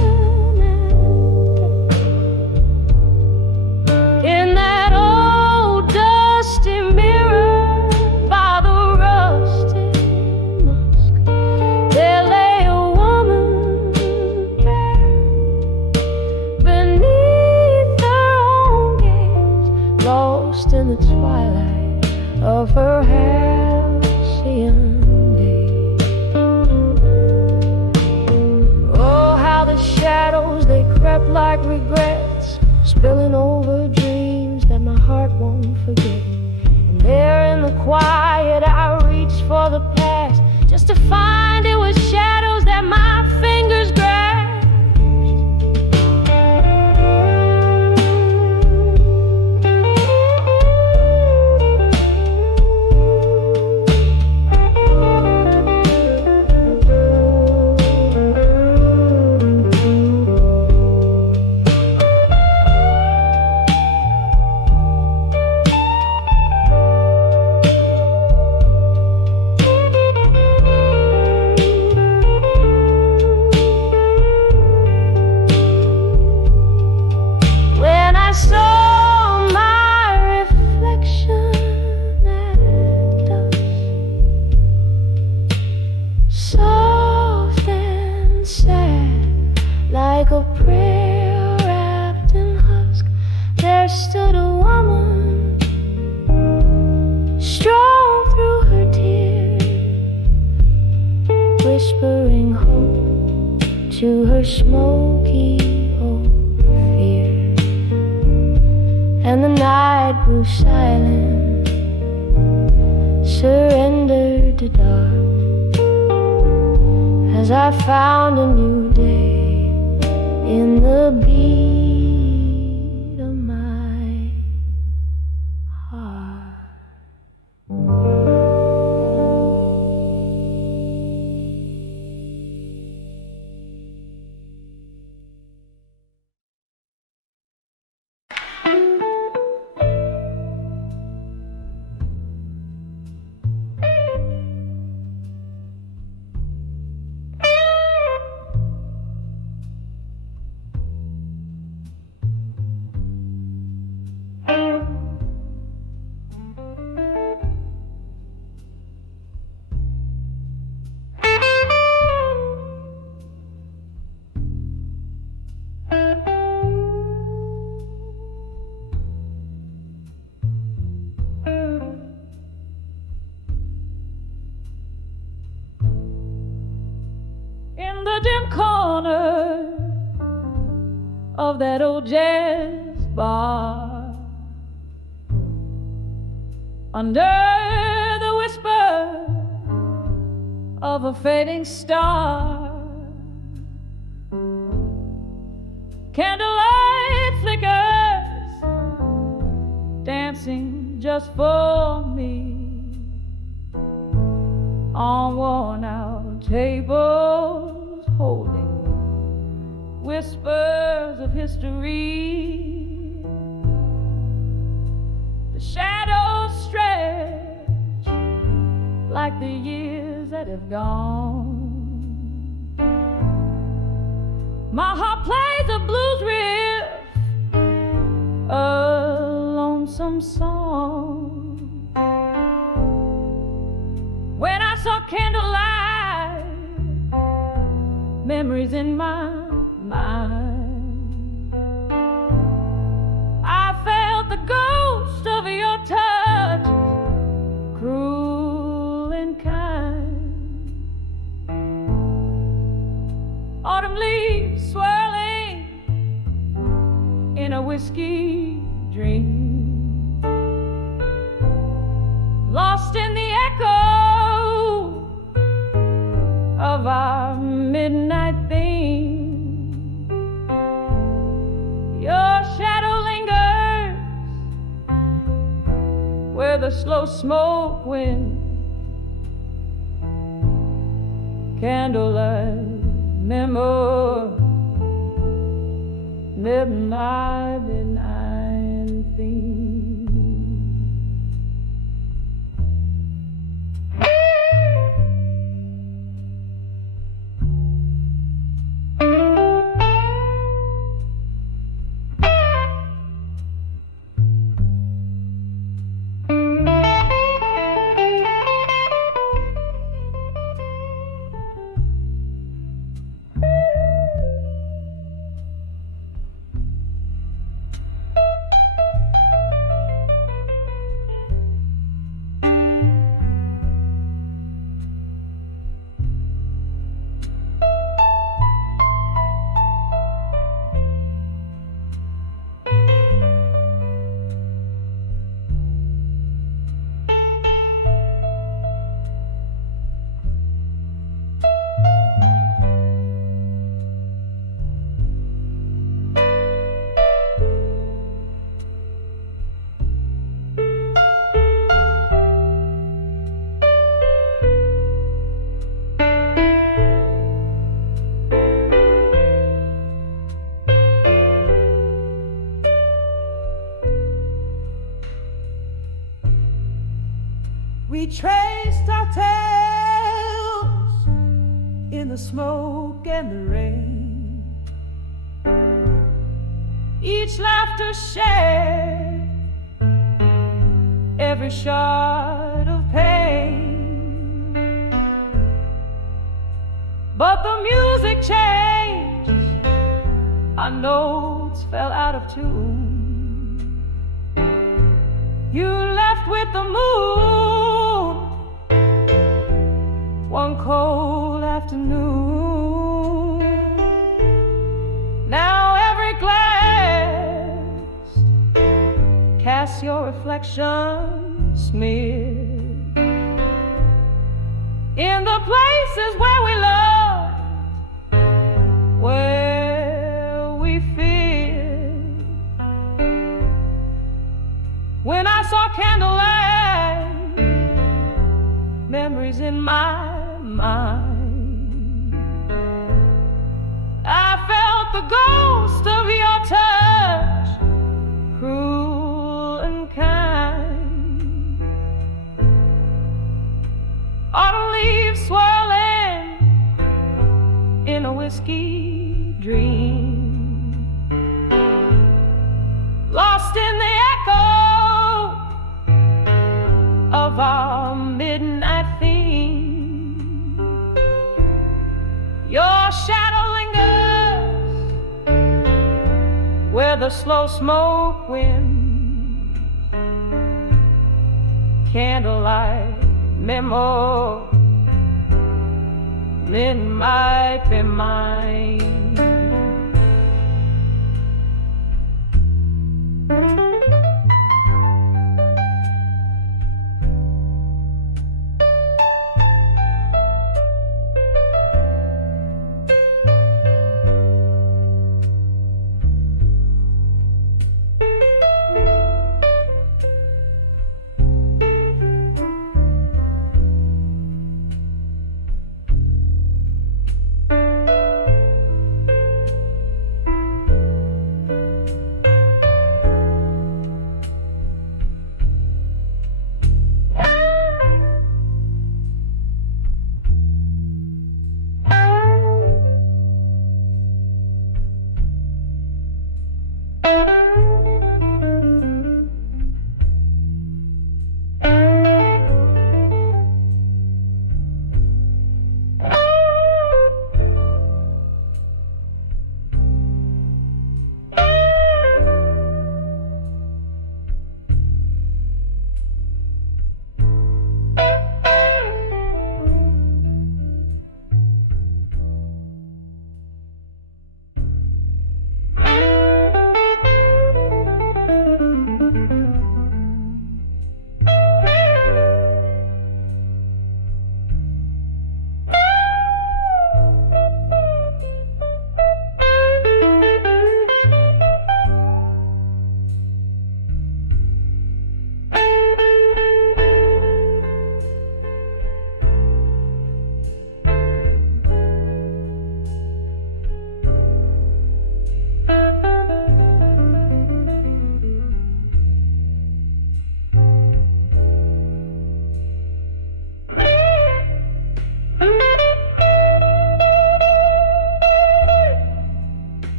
in that old dusty mirror by the rusty musk, there lay a woman bare beneath her own gaze, lost in the twilight of her halcyon. Shadows, they crept like regrets, spilling over dreams that my heart won't forget. And there in the quiet I reached for the past, just to find it was shadows that my fingers grasped. smoky old fear, and the night grew silent, surrendered to dark, as I found a new day in the beat of my heart. Corner of that old jazz bar, under the whisper of a fading star, candlelight flickers dancing just for me on worn out tables, holding whispers of history. The shadows stretch like the years that have gone. My heart plays a blues riff, a lonesome song. When I saw candlelight, memories in my mind, I felt the ghost of your touch, cruel and kind. Autumn leaves swirling in a whiskey dream, lost in the echo of our midnight theme. Your shadow lingers where the slow smoke wind, candlelight memory, midnight theme. We traced our tales in the smoke and the rain, each laughter shared, every shard of pain. But the music changed, our notes fell out of tune. You left with the moon one cold afternoon. cast your reflection smeared in the places where we loved, where we feared. When I saw candlelight, memories in my mind, I felt the ghost of your touch, cruel and kind. Autumn leaves swirling in a whiskey dream, lost in the echo of our midnight theme. Your shadow lingers where the slow smoke winds, candlelight memory might be mine.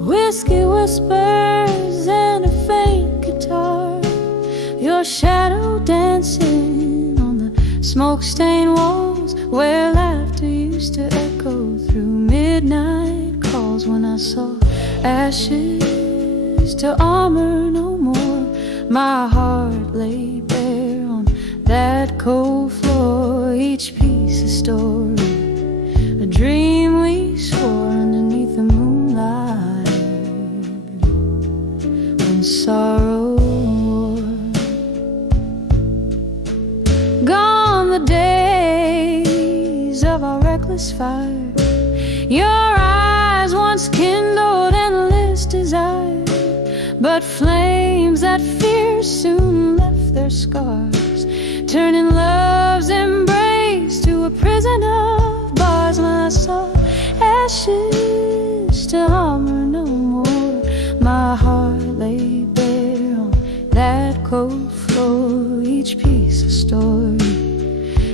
Whiskey whispers and a faint guitar, your shadow dancing on the smoke-stained walls where laughter used to echo through midnight calls. When I saw ashes to armor no more, my heart lay bare on that cold floor, each piece a story, a dream we swore underneath the moonlight. When sorrow wore, gone the days of our reckless fire, your eyes once kindled endless desire, but flames that fierce soon left their scars, turning love's embrace to a prison of bars. When I saw ashes to armor no more, my heart lay bare on that cold floor, each piece a story,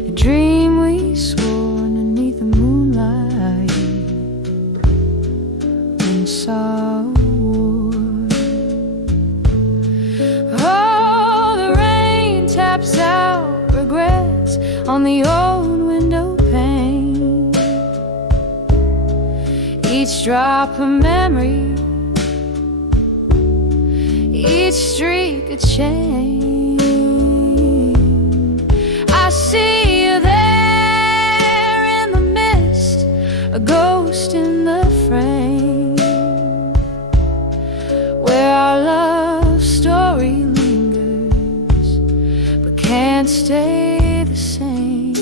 a dream we swore underneath the moonlight and saw a war. Oh, the rain taps out regrets on the old window pane, each drop a memory, each streak a chain. I see you there in the mist, a ghost in the frame, where our love story lingers but can't stay the same.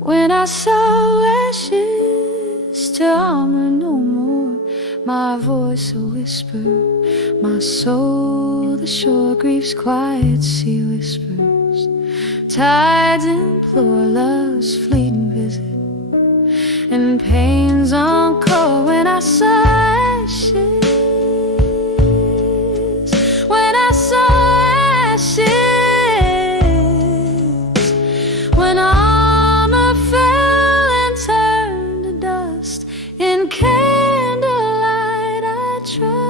When I saw ashes to armor no more, my voice a whisper, my soul the shore, grief's quiet sea whispers, tides implore love's fleeting visit, and pain's encore. When I saw ashes, when I saw ashes, when armor fell and turned to dust, in candlelight I trust.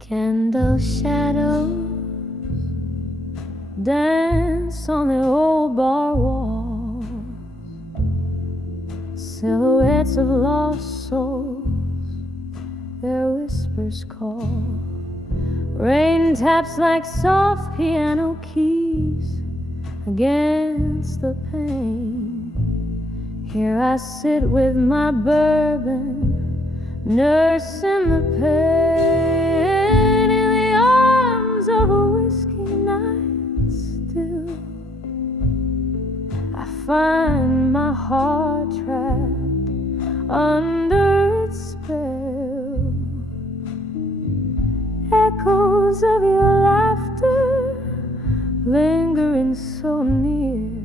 Candle shadows dance on the old bar walls, silhouettes of lost souls, their whispers call. Rain taps like soft piano keys against the pane. Here I sit with my bourbon, nursing the pain in the arms of a whiskey night still. I find my heart trapped under its spell. Echoes of your laughter lingering so near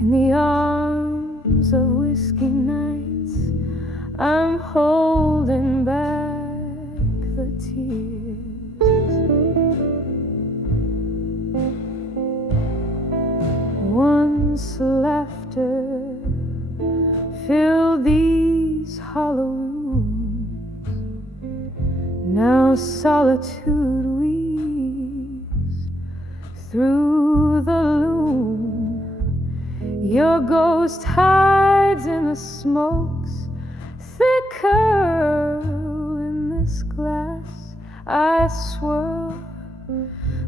in the arms of whiskey nights. I'm holding back the tears. Once laughter filled these hollow rooms, now solitude weaves through the loom. Your ghost hides in the smokes, thick curl in this glass I swirl,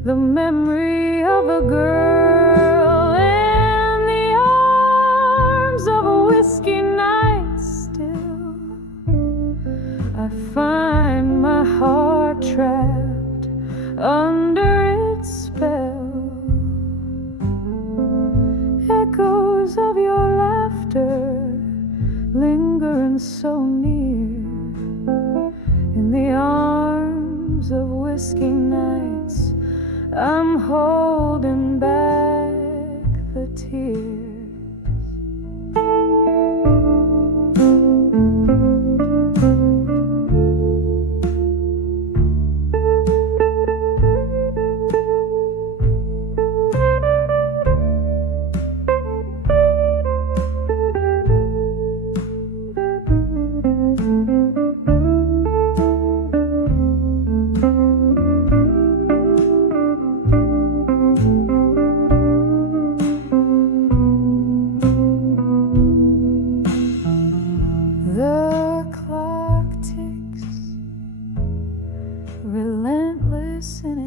the memory of a girl in the arms of a whiskey night still. I find my heart trapped under its spell. Echoes of your laughter lingering so near in the arms of whiskey nights. I'm holding back the tears.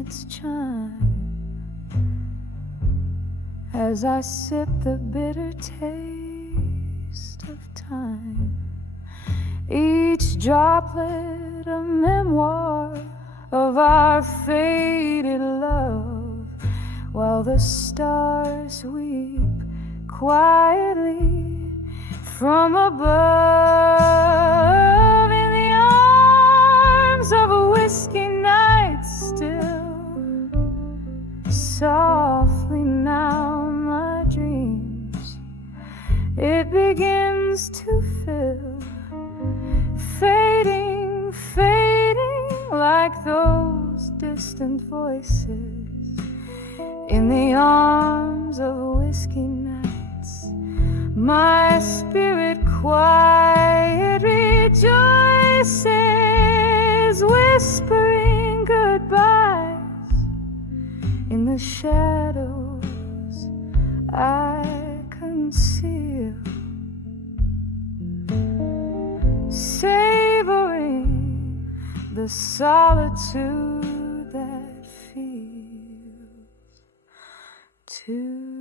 its chime as I sip the bitter taste of time. Each droplet a memoir of our faded love, while the stars weep quietly from above. In the arms of a whiskey night still, softly now my dreams it begins to fill, fading, fading like those distant voices. In the arms of whiskey nights, my spirit quiet rejoices, whispering goodbyes in the shadows I conceal, savoring the solitude that feels too